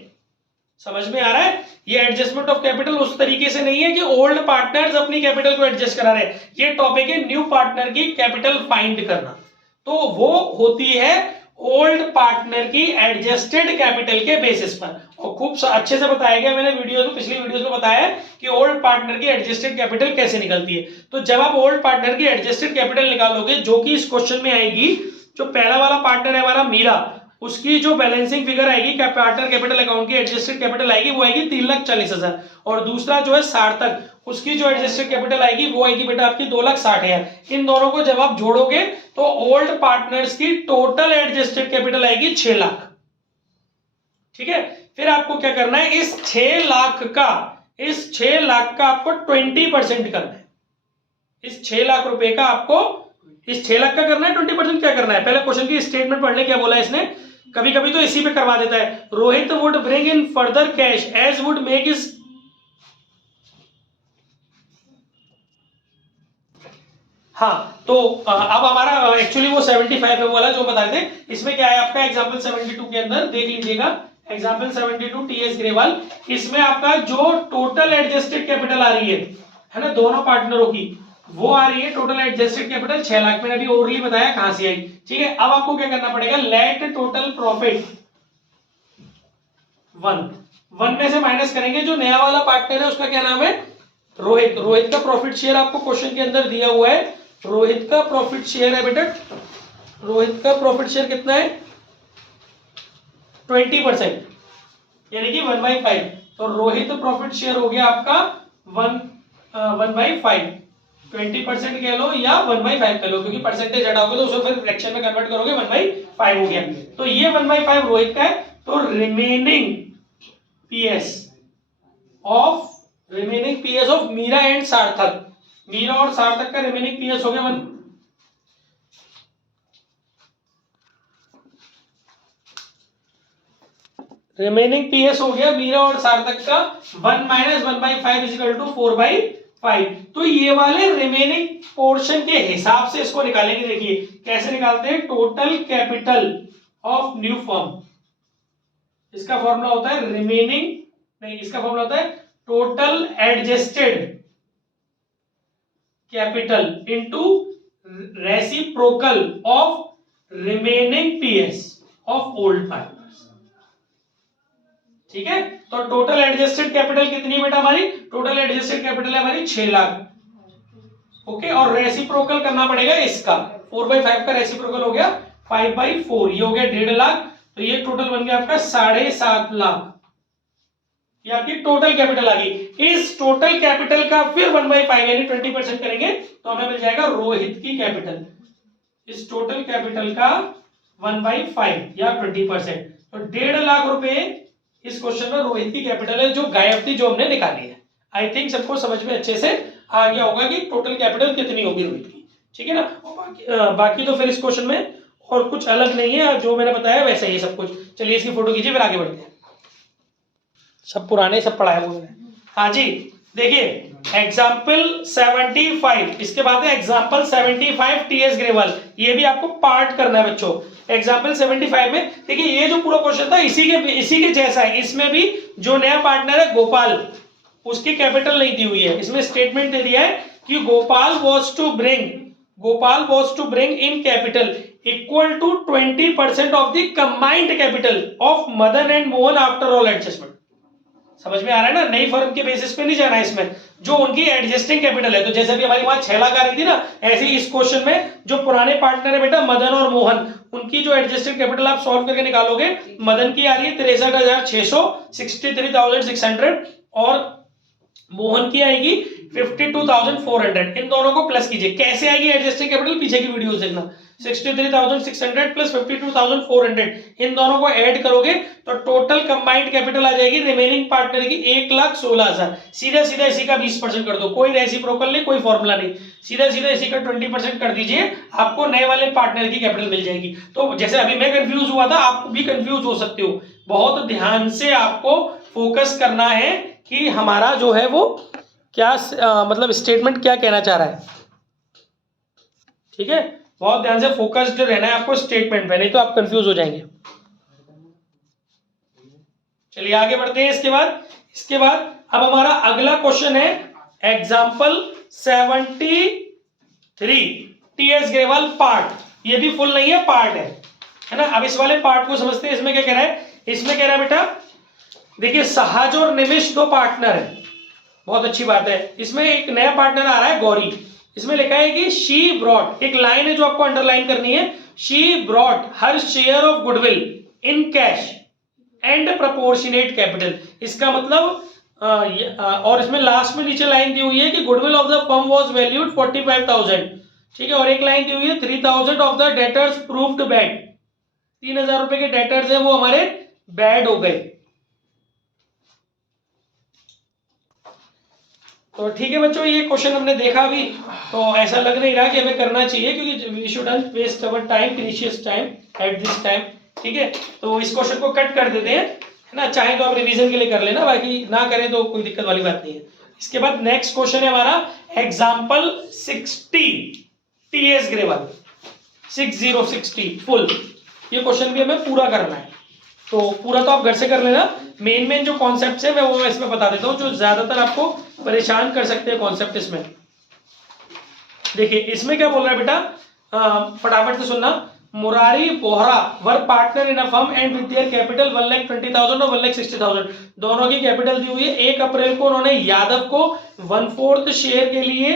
समझ में आ रहा है? ये एडजस्टमेंट ऑफ कैपिटल उस तरीके से नहीं है कि ओल्ड पार्टनर्स अपनी कैपिटल को एडजस्ट करा रहे हैं। ये टॉपिक है न्यू पार्टनर की कैपिटल फाइंड करना, तो वो होती है ओल्ड पार्टनर की एडजस्टेड कैपिटल के बेसिस पर। और खूब अच्छे से बताया गया मैंने वीडियो में, पिछली वीडियोस में बताया है कि ओल्ड पार्टनर की एडजस्टेड कैपिटल कैसे निकलती है। तो जब आप ओल्ड पार्टनर की एडजस्टेड कैपिटल निकालोगे, जो कि इस क्वेश्चन में आएगी, जो पहला वाला पार्टनर है हमारा मीरा, उसकी जो बैलेंसिंग फिगर आएगी पार्टनर कैपिटल अकाउंट की एडजस्टेड कैपिटल आएगी वो आएगी 3,40,000। और दूसरा जो है सार्थक, उसकी जो एडजस्टेड कैपिटल आएगी वो आएगी बेटा आपकी 2,60,000। इन दोनों को जब आप जोड़ोगे तो ओल्ड पार्टनर्स की टोटल एडजस्टेड कैपिटल आएगी 6 लाख। ठीक है, फिर आपको क्या करना है, इस 6 लाख का आपको 20% करना है। इस 6 लाख रुपए का आपको इस 6 लाख का करना है 20%। क्या करना है, पहले क्वेश्चन की स्टेटमेंट पढ़ ले, क्या बोला इसने। कभी कभी तो इसी पे करवा देता है, Rohit would bring in further cash as would make is. हाँ, तो अब हमारा एक्चुअली वो 75 है वाला जो बताए थे। इसमें क्या है आपका एग्जांपल 72 के अंदर देख लीजिएगा, एग्जांपल 72 टीएस ग्रेवाल। इसमें आपका जो टोटल एडजस्टेड कैपिटल आ रही है ना, दोनों पार्टनरों की, वो आ रही है टोटल एडजस्टेड कैपिटल 6 लाख। मैंने अभी ओरली बताया कहां से आई। ठीक है, अब आपको क्या करना पड़ेगा, लेट टोटल प्रॉफिट 1 में से माइनस करेंगे। जो नया वाला पार्टनर है उसका क्या नाम है, रोहित। रोहित का प्रॉफिट शेयर आपको क्वेश्चन के अंदर दिया हुआ है। रोहित का प्रॉफिट शेयर है बेटा, रोहित का प्रॉफिट शेयर कितना है, 20%, यानी कि 1/5। तो रोहित प्रॉफिट शेयर हो गया आपका 1 1/5, 20% कह लो या 1/5 कह लो, क्योंकि परसेंटेज हटाओगे तो उसको फिर फ्रैक्शन में कन्वर्ट करोगे, 1/5 हो गया। तो ये 1/5 रोहित का है। तो remaining PS of Meera and Sarthak, Meera और सार्थक का रिमेनिंग पीएस हो गया रिमेनिंग पीएस हो गया मीरा और सार्थक का 1 - 1/5 = 4/5। तो ये वाले रिमेनिंग पोर्शन के हिसाब से इसको निकालेंगे। देखिए कैसे निकालते हैं, total capital of new firm, इसका फॉर्मूला होता है रिमेनिंग, नहीं इसका फॉर्मूला होता है total adjusted capital into reciprocal of remaining PS of old partners. ठीक है, तो टोटल एडजस्टेड कैपिटल कितनी है बेटा हमारी, टोटल एडजस्टेड कैपिटल है हमारी 6 लाख। ओके, और रेसिप्रोकल करना पड़ेगा इसका, 4/5 का रेसिप्रोकल हो गया 5/4, ये हो गया 1.5 लाख। तो ये टोटल बन गया आपका 7.5 लाख, ये आपकी टोटल कैपिटल आ गई। इस टोटल कैपिटल का फिर 1/5 यानी 20% करेंगे तो हमें मिल जाएगा रोहित की कैपिटल। इस टोटल कैपिटल का 1/5 या 20%, तो 1.5 लाख रुपए इस क्वेश्चन में रोहित की कैपिटल है जो गायब थी, जो हमने निकाली है। आई थिंक सबको समझ में अच्छे से आ गया होगा कि टोटल कैपिटल कितनी होगी रोहित की। ठीक है ना, बाकी तो फिर इस क्वेश्चन में और कुछ अलग नहीं है, जो मैंने बताया वैसा ही सब कुछ। चलिए इसकी फोटो खींचिए फिर आगे बढ़ते हैं। सब पुराने सब पढ़ाया वो मैंने। हाँ जी, देखिए एग्जाम्पल 75, इसके बाद है एग्जाम्पल 75 टीएस ग्रेवाल, ये भी आपको पार्ट करना है बच्चों। एग्जाम्पल 75 में देखिए ये जो पूरा क्वेश्चन था इसी के जैसा है। इसमें भी जो नया पार्टनर है गोपाल, उसकी कैपिटल नहीं दी हुई है, इसमें स्टेटमेंट दे दिया है कि Gopal was to bring in capital equal to 20% of the combined capital of Madan and Mohan after all adjustment. समझ में आ रहा है ना, नई फर्म के बेसिस पे नहीं जाना है इसमें, जो उनकी एडजस्टिंग कैपिटल है। तो जैसे भी हमारी वहां 6 लाख आ रही थी ना, ऐसे ही इस क्वेश्चन में जो पुराने पार्टनर है बेटा मदन और मोहन, उनकी जो एडजस्टेड कैपिटल आप सॉल्व करके निकालोगे, मदन की आ रही है 63,600, 63,600, और मोहन की आएगी 52,400। इन दोनों को प्लस कीजिए, कैसे आएगी एडजस्टिंग कैपिटल पीछे की वीडियोस देखना। 63,600 प्लस 52,400, इन दोनों को ऐड करोगे तो टोटल कंबाइंड कैपिटल आ जाएगी रिमेनिंग पार्टनर की 1,16,000। सीधा सीधा इसी का 20% कर दो, कोई रेसिप्रोकल नहीं, कोई फॉर्मूला नहीं, सीधा सीधा इसी का 20% कर दीजिए, आपको नए वाले पार्टनर की कैपिटल मिल जाएगी। तो जैसे अभी मैं कंफ्यूज हुआ था, आप भी कंफ्यूज हो सकते हो। बहुत ध्यान से आपको फोकस करना है कि हमारा जो है वो क्या मतलब स्टेटमेंट क्या कहना चाह रहा है। ठीक है, बहुत ध्यान से फोकस्ड रहना है आपको स्टेटमेंट पे, नहीं तो आप कंफ्यूज हो जाएंगे। चलिए आगे बढ़ते हैं। इसके बाद अब हमारा अगला क्वेश्चन है एग्जाम्पल 73 टीएस ग्रेवाल पार्ट। ये भी फुल नहीं है, पार्ट है ना। अब इस वाले पार्ट को समझते हैं। इसमें क्या कह रहा है, इसमें कह रहा है बेटा देखिए सहज और निमिष दो पार्टनर है, बहुत अच्छी बात है। इसमें एक नया पार्टनर आ रहा है गौरी। इसमें लिखा है कि शी ब्रॉट, एक लाइन है जो आपको अंडरलाइन करनी है, she brought her share of goodwill in cash and proportionate capital. इसका मतलब और इसमें लास्ट में नीचे लाइन दी हुई है कि goodwill of the firm was valued 45,000। ठीक है, और एक लाइन दी हुई है 3,000 of the debtors proved bad. 3,000 रुपए के डेटर्स है वो हमारे बैड हो गए। तो ठीक है बच्चों, ये क्वेश्चन हमने देखा अभी, तो ऐसा लग नहीं रहा कि हमें करना चाहिए, क्योंकि we shouldn't waste our time, precious time at this time. ठीक है, तो इस क्वेश्चन को कट कर देते हैं, है ना। चाहे तो आप रिवीजन के लिए कर लेना, बाकी ना करें तो कोई दिक्कत वाली बात नहीं है। इसके बाद नेक्स्ट क्वेश्चन है हमारा एग्जाम्पल 60 टीएस ग्रेवाल, 60 फुल। ये क्वेश्चन भी हमें पूरा करना है, तो पूरा तो आप घर से कर लेना। मेन जो कॉन्सेप्ट है मैं वो इसमें बता देता हूँ, जो ज्यादातर आपको परेशान कर सकते हैं कॉन्सेप्ट इसमें। देखिए इसमें क्या बोल रहा है बेटा, फटाफट से सुनना। Murari Bohra were partner in a firm and with their capital 1,20,000 और 1,60,000, दोनों की कैपिटल दी हुई है। 1 अप्रैल को उन्होंने यादव को 1/4 शेयर के लिए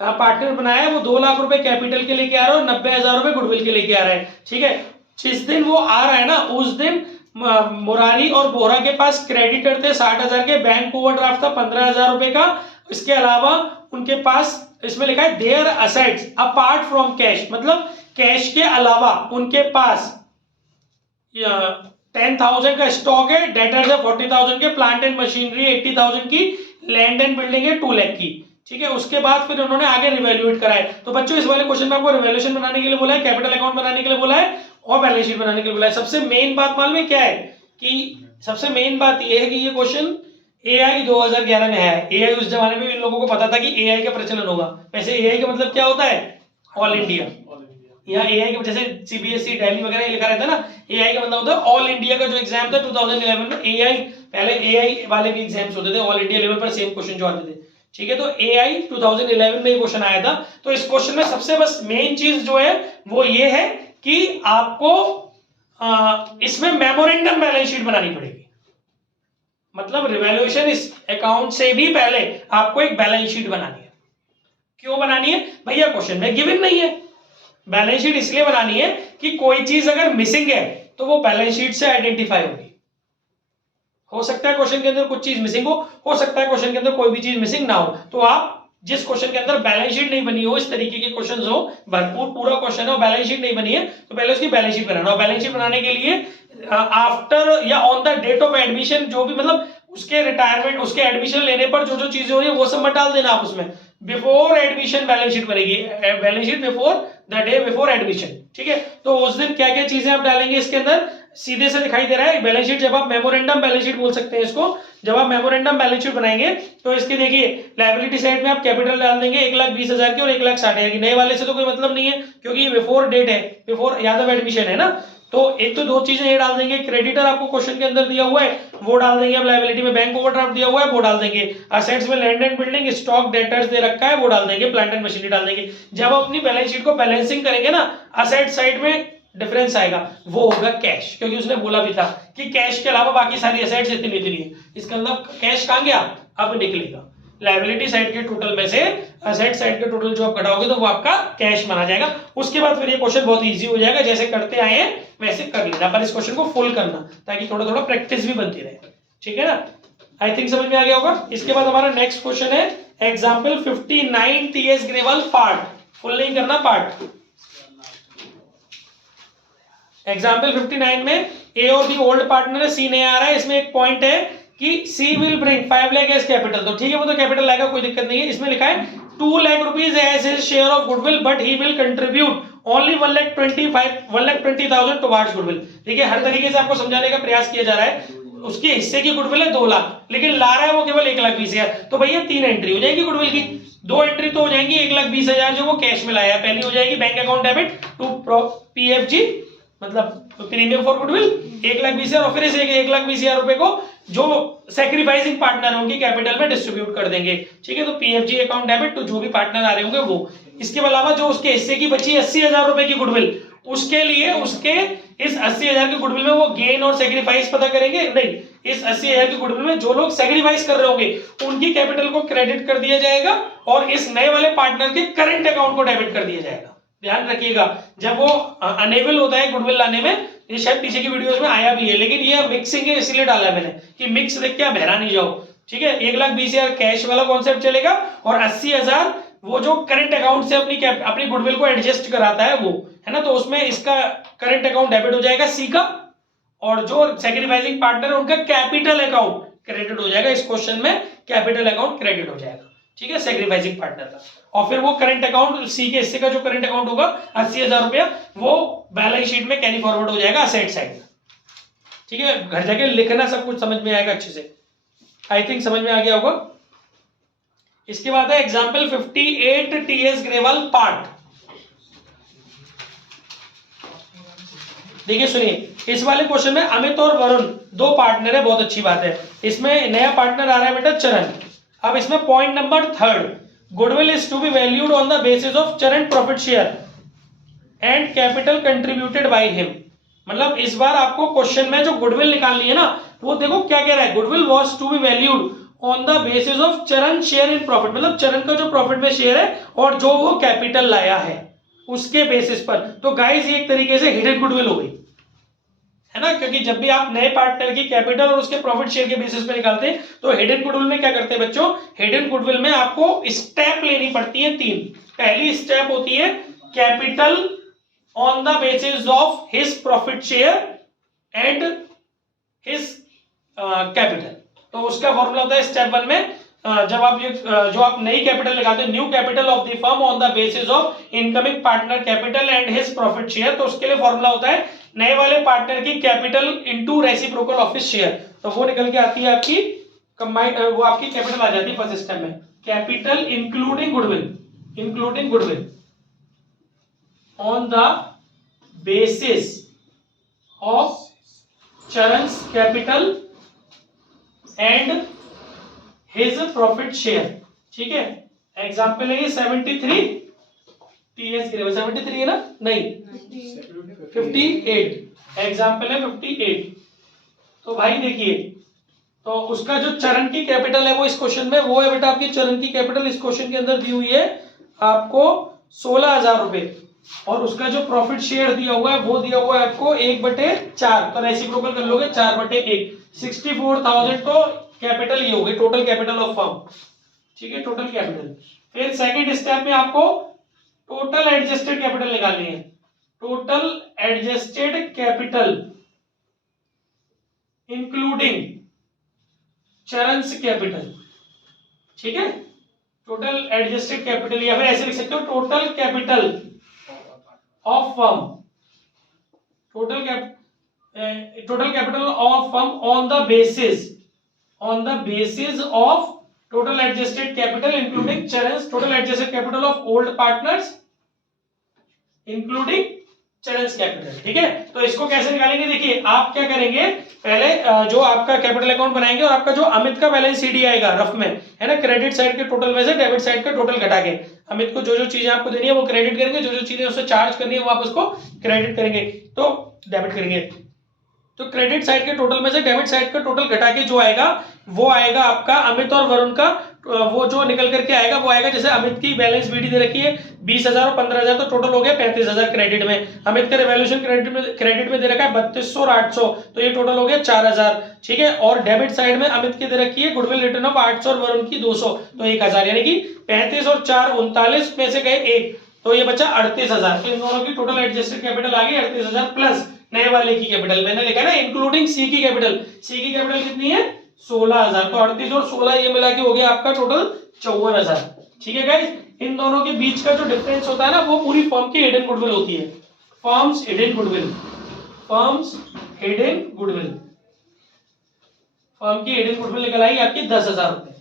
पार्टनर बनाया, वो 2 लाख रुपए कैपिटल के लेके आ रहा है और 90,000 रुपए गुडविल के लेके आ रहा है। ठीक है, जिस दिन वो आ रहा है ना, उस दिन मुरारी और बोहरा के पास क्रेडिटर थे 60,000 के, बैंक ओवरड्राफ्ट था 15,000 रुपए का, इसके अलावा उनके पास इसमें लिखा है there assets apart from cash, मतलब कैश के अलावा उनके पास 10,000 का स्टॉक है, डेटर्स है 40,000 के, प्लांट एंड मशीनरी 80,000 की, लैंड एंड बिल्डिंग है 2 लाख की। ठीक है, उसके बाद फिर उन्होंने आगे रिवैल्यूएट करा है। तो बच्चों इस वाले क्वेश्चन में आपको रिवैल्यूएशन बनाने के लिए बोला है, कैपिटल अकाउंट बनाने के लिए बोला है और बैलेंस शीट बनाने के लिए बोला है। सबसे मेन बात मालूम है क्या है कि सबसे मेन बात यह है कि ये क्वेश्चन एआई 2011 में है। एआई उस जमाने में इन लोगों को पता था कि एआई का प्रचलन होगा। वैसे एआई का मतलब क्या होता है? All India. यहाँ एआई के जैसे सीबीएसई दिल्ली वगैरह लिखा रहता है ना, एआई का मतलब होता है ऑल इंडिया का जो एग्जाम था 2011 में। एआई पहले एआई वाले भी एग्जाम्स होते थे ऑल इंडिया लेवल पर, सेम क्वेश्चन जो आते थे। ठीक है, तो एआई 2011 में ये क्वेश्चन आया था। तो इस क्वेश्चन में सबसे बस मेन चीज जो है वो ये है कि आपको इसमें मेमोरेंडम बैलेंस शीट बनानी पड़ेगी। मतलब रिवैल्यूएशन इस अकाउंट से भी पहले आपको एक बैलेंस शीट बनानी है। क्यों बनानी है भैया? क्वेश्चन में गिवन नहीं है। बैलेंस शीट इसलिए बनानी है कि कोई चीज अगर मिसिंग है तो वो बैलेंस शीट से आइडेंटिफाई होगी। हो सकता है क्वेश्चन के अंदर कुछ चीज मिसिंग हो सकता है क्वेश्चन के अंदर कोई भी चीज मिसिंग ना हो। तो आप जिस क्वेश्चन के अंदर बैलेंस शीट नहीं बनी हो, इस तरीके के क्वेश्चन हो, भरपूर पूरा क्वेश्चन हो, बैलेंस शीट नहीं बनी है, तो पहले उसकी बैलेंस शीट बनाना। और बैलेंस शीट बनाने के लिए आफ्टर या on the date of admission जो भी, मतलब उसके रिटायरमेंट, उसके एडमिशन लेने पर जो जो चीजें हो रही है वो सब मत डाल देना आप उसमें। बिफोर एडमिशन बैलेंस शीट बनेगी, balance sheet before the day before admission. ठीक है, तो उस दिन क्या क्या चीजें आप डालेंगे इसके अंदर सीधे से दिखाई दे रहा है बैलेंस शीट। जब आप मेमोरेंडम बैलेंस शीट बोल सकते हैं इसको, जब आप मेमोरेंडम बैलेंस शीट बनाएंगे तो इसके देखिए लायबिलिटी साइड में आप कैपिटल डाल देंगे 1,20,000 की और 1,60,000 की। नए वाले से तो कोई मतलब नहीं है क्योंकि ये बिफोर डेट है, बिफोर यादव एडमिशन है ना। तो एक तो दो चीजें ये डाल देंगे, क्रेडिटर आपको क्वेश्चन के अंदर दिया हुआ है वो डाल देंगे, अब लायबिलिटी में बैंक ओवरड्राफ्ट दिया हुआ है वो डाल देंगे, असेट्स में land and building, stock, debtors दे रखा है वो डाल देंगे, प्लांट एंड मशीनरी डाल देंगे। जब अपनी बैलेंस शीट को बैलेंसिंग करेंगे ना, असेट साइड में डिफरेंस आएगा, वो होगा कैश, क्योंकि उसने बोला भी था कि कैश के अलावा बाकी सारी असेट्स इतनी इतनी है। इसका मतलब कैश कहां गया? अब निकलेगा लायबिलिटी साइड के टोटल में से असेट साइड के टोटल जो आप घटाओगे तो वो आपका कैश माना जाएगा। उसके बाद फिर ये क्वेश्चन बहुत इजी हो जाएगा, जैसे करते आए हैं वैसे कर लेना, पर इस क्वेश्चन को फुल करना ताकि थोड़ा थोड़ा प्रैक्टिस भी बनती रहे। ठीक है ना, आई थिंक समझ में आ गया होगा। इसके बाद हमारा नेक्स्ट क्वेश्चन है example 59 TS Grewal part, full नहीं करना पार्ट। एग्जाम्पल 59 में ए और बी ओल्ड पार्टनर है, सी नहीं आ रहा है। इसमें एक पॉइंट है कि C will bring 5 lakh as capital, तो ठीक है वो तो कैपिटल लाएगा, कोई दिक्कत नहीं है। इसमें लिखा है 2 lakh rupees as his share of goodwill but he will contribute only 1,20,000 towards goodwill. ठीक है, हर तरीके से आपको समझाने का प्रयास किया जा रहा है। उसके हिस्से की गुडविल है 2 लाख, लेकिन ला रहा है वो केवल 1,20,000। तो भैया 3 एंट्री हो जाएगी गुडविल की, 2 एंट्री तो हो जाएंगी 1,20,000 जो वो कैश में लाया है। पहली हो जाएगी bank account debit to PFG, मतलब प्रीमियम फॉर गुडविल 1,20,000, और फिर इस 1,20,000 रुपए को जो सैक्रिफाइसिंग पार्टनर है उनकी कैपिटल में डिस्ट्रीब्यूट कर देंगे। ठीक है, तो पीएफजी अकाउंट डेबिट तो जो भी पार्टनर आ रहे होंगे वो। इसके अलावा जो उसके हिस्से की बची 80,000 रुपए की गुडविल, उसके लिए उसके इस 80,000 की गुडविल में वो गेन और सैक्रिफाइस पता करेंगे। नहीं, इस 80,000 की गुडविल में जो लोग सैक्रिफाइस कर रहे होंगे उनकी कैपिटल को क्रेडिट कर दिया जाएगा और इस नए वाले पार्टनर के करंट अकाउंट को डेबिट कर दिया जाएगा। ध्यान रखिएगा, जब वो अनेबल होता है गुडविल लाने में, ये शायद पीछे की वीडियोस में आया भी है, लेकिन ये मिक्सिंग है इसलिए डाला है मैंने कि मिक्स देख के आप बहरा नहीं जाओ। ठीक है, 1,20,000 कैश वाला कॉन्सेप्ट चलेगा और 80,000 वो जो करंट अकाउंट से अपनी गुडविल को एडजस्ट कराता है वो, है ना। तो उसमें इसका करंट अकाउंट डेबिट हो जाएगा सी का, और जो सैक्रिफाइसिंग पार्टनर है उनका कैपिटल अकाउंट क्रेडिट हो जाएगा। इस क्वेश्चन में कैपिटल अकाउंट क्रेडिट हो जाएगा। ठीक है, सैक्रिफाइसिंग पार्टनर का, और फिर वो करंट अकाउंट सी के हिस्से का जो करंट अकाउंट होगा 80,000 रुपया, वो बैलेंस शीट में कैरी फॉरवर्ड हो जाएगा असेट साइड में। ठीक है, घर जाके लिखना, सब कुछ समझ में आएगा अच्छे से। आई थिंक समझ में आ गया होगा। इसके बाद है एग्जाम्पल 58 टीएस ग्रेवल पार्ट। देखिए सुनिए, इस वाले क्वेश्चन में अमित और वरुण 2 पार्टनर है, बहुत अच्छी बात है। इसमें नया पार्टनर आ रहा है बेटा चरण। अब इसमें point number 3, goodwill is to be valued on the basis of Charan profit share and capital contributed by him. मतलब इस बार आपको क्वेश्चन में जो गुडविल निकालनी है ना, वो देखो क्या कह रहा है, goodwill was to be valued on the basis of Charan share in profit, मतलब चरण का जो प्रॉफिट में शेयर है और जो वो कैपिटल लाया है उसके बेसिस पर। तो गाइस ये एक तरीके से हिडन गुडविल हो गई। है ना, क्योंकि जब भी आप नए पार्टनर की कैपिटल और उसके प्रॉफिट शेयर के बेसिस पे निकालते हैं तो हिडन गुडविल में क्या करते हैं बच्चों, हिडन गुडविल में आपको स्टेप लेनी पड़ती है 3। पहली स्टेप होती है capital on the basis of his profit share and his capital. तो उसका फॉर्मूला होता है स्टेप 1 में जब आप ये जो आप नई कैपिटल लगाते हैं, new capital of the firm on the basis of incoming partner capital and his profit share, तो उसके लिए फॉर्मूला होता है नए वाले पार्टनर की capital into reciprocal of his share. तो वो निकल के आती है आपकी कंबाइंड, वो आपकी कैपिटल आ जाती है फर्स्ट स्टेप में, capital including goodwill on the basis of Charan's capital and his profit share. ठीक है, एग्जाम्पल है ये 73 टीएस के लिए 73 है ना, नहीं 58, एग्जाम्पल है 58। तो भाई देखिए, तो उसका जो चरण की कैपिटल है वो इस क्वेश्चन में वो है बेटा, आपकी चरण की कैपिटल इस क्वेश्चन के अंदर दी हुई है आपको 16,000 रुपए, और उसका जो प्रॉफिट शेयर दिया हुआ है वो दिया हुआ है आपको 1/4, तो रेसिप्रोकल कर लोगे 4/1, 64,000 तो कैपिटल ये होगी टोटल कैपिटल ऑफ फर्म। ठीक है, टोटल कैपिटल। फिर सेकंड स्टेप में आपको टोटल एडजस्टेड कैपिटल निकालनी है, total adjusted capital including Charan's capital. ठीक है, टोटल एडजस्टेड कैपिटल, या फिर ऐसे लिख सकते हो total capital of firm, total capital of firm on the basis of total adjusted capital including challenge, total adjusted capital of old partners including challenge capital। ठीक है, तो इसको कैसे निकालेंगे, देखिए आप क्या करेंगे, पहले जो आपका कैपिटल अकाउंट बनाएंगे और आपका जो अमित का बैलेंस सीडी आएगा रफ में, है ना, क्रेडिट साइड के टोटल में से डेबिट साइड का टोटल घटा के अमित को जो जो चीजें आपको देनी है वो क्रेडिट करेंगे, जो जो चीजें उससे चार्ज करनी है वो आप उसको क्रेडिट करेंगे, तो डेबिट करेंगे। तो क्रेडिट साइड के टोटल में से डेबिट साइड का टोटल घटा के जो आएगा वो आएगा आपका अमित और वरुण का, वो जो निकल करके आएगा वो आएगा, जैसे अमित की बैलेंस बीडी दे रखी है 20,000 और 15,000, तो टोटल हो गया 35,000 क्रेडिट में। अमित का रिवैल्यूएशन क्रेडिट में दे रखा है 3200 और 800, तो ये टोटल हो गया 4,000। ठीक है, और डेबिट साइड में अमित की दे रखी है गुडविल रिटर्न ऑफ 800 और वरुण की 200, तो 1,000, यानी कि 35 और 4 39 में से गए 1, तो ये बचा 38,000। तो इन दोनों की टोटल एडजस्टेड कैपिटल आ गई 38,000 प्लस नए वाले की कैपिटल, मैंने लिखा ना इंक्लूडिंग सी की कैपिटल, सी की कैपिटल कितनी है 16,000, तो 38 और 16 ये मिला के हो गया आपका टोटल 54,000। ठीक है गाइस, इन दोनों के बीच का जो डिफरेंस होता है ना वो पूरी फर्म की हिडन गुडविल होती है, firms hidden goodwill, firms hidden goodwill, firm की हिडन गुडविल निकल आई आपकी 10,000 रुपए।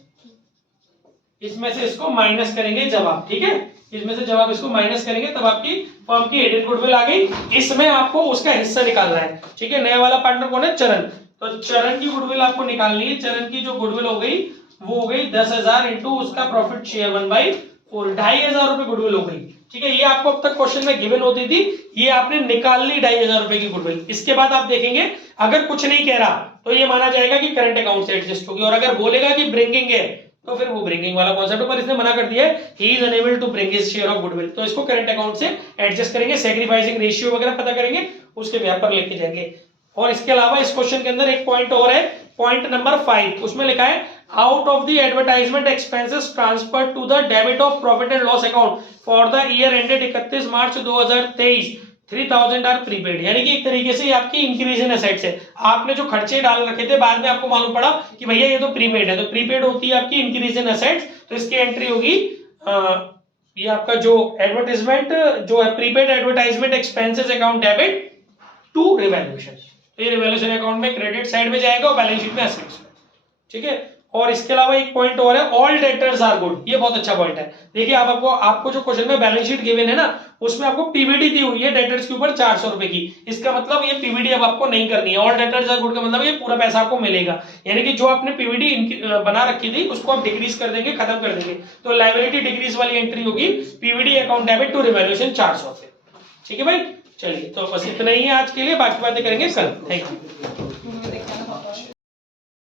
इसमें से इसको माइनस करेंगे जब आप, ठीक है, इसमें से जब आप इसको माइनस करेंगे तब आपकी फर्म की हिडन गुडविल आ गई। इसमें आपको उसका हिस्सा निकालना है। ठीक है, नया वाला पार्टनर कौन है, चरण, तो चरण की गुडविल आपको निकालनी है। चरण की जो गुडविल हो गई वो हो गई 10,000 इंटू उसका प्रॉफिट शेयर 1/4, 2,500 रुपए गुडविल हो गई। ठीक है, ये आपको अब तक क्वेश्चन में गिवन होती थी, ये आपने निकाल ली 2,500 रुपए की गुडविल। इसके बाद आप देखेंगे अगर कुछ नहीं कह रहा तो ये माना जाएगा कि करंट अकाउंट से एडजस्ट होगी, और अगर बोलेगा कि ब्रिंगिंग है तो फिर वो ब्रिंगिंग वाला कॉन्सेप्ट, पर इसने मना कर दिया है he is unable to bring his share of goodwill, तो इसको करंट अकाउंट से एडजस्ट करेंगे, सैक्रिफाइसिंग रेशियो वगैरह पता करेंगे, उसके व्याप पर लेके जाएंगे। और इसके अलावा इस क्वेश्चन के अंदर एक पॉइंट और है, पॉइंट नंबर 5, उसमें लिखा है out of the advertisement expenses transfer to the debit of profit and loss account for the year ended 31 March 2023 3,000 are prepaid, यानी कि एक तरीके से आपकी इंक्रीज इन एसेट्स है। आपने जो खर्चे डाल रखे थे बाद में आपको मालूम पड़ा कि भैया ये तो प्रीपेड है, तो प्रीपेड होती है आपकी इंक्रीज इन एसेट्स, तो इसकी एंट्री होगी ये आपका जो एडवर्टाइजमेंट जो है prepaid advertisement expenses account debit to revaluation, तो ये रिवैल्यूएशन अकाउंट में क्रेडिट साइड में जाएगा और बैलेंस शीट में एसेट्स में। ठीक है, और इसके अलावा एक पॉइंट और है, ऑल डेटर्स आर गुड, ये बहुत अच्छा पॉइंट है। देखिए आपको जो क्वेश्चन में बैलेंस शीट गिवन है ना उसमें आपको पीवीडी दी हुई है डेटर्स के ऊपर 400 रुपए की, इसका मतलब ये पीवीडी अब आपको नहीं करनी है। ऑल डेटर्स आर गुड का मतलब ये पूरा पैसा आपको मिलेगा, यानी कि जो आपने पीवीडी बना रखी थी उसको आप डिक्रीज कर देंगे, खत्म कर देंगे, तो लायबिलिटी डिक्रीज वाली एंट्री होगी PVD account debit to revaluation 400 से। ठीक है भाई, चलिए तो बस इतना ही है आज के लिए, बाकी बातें करेंगे कल। Thank you.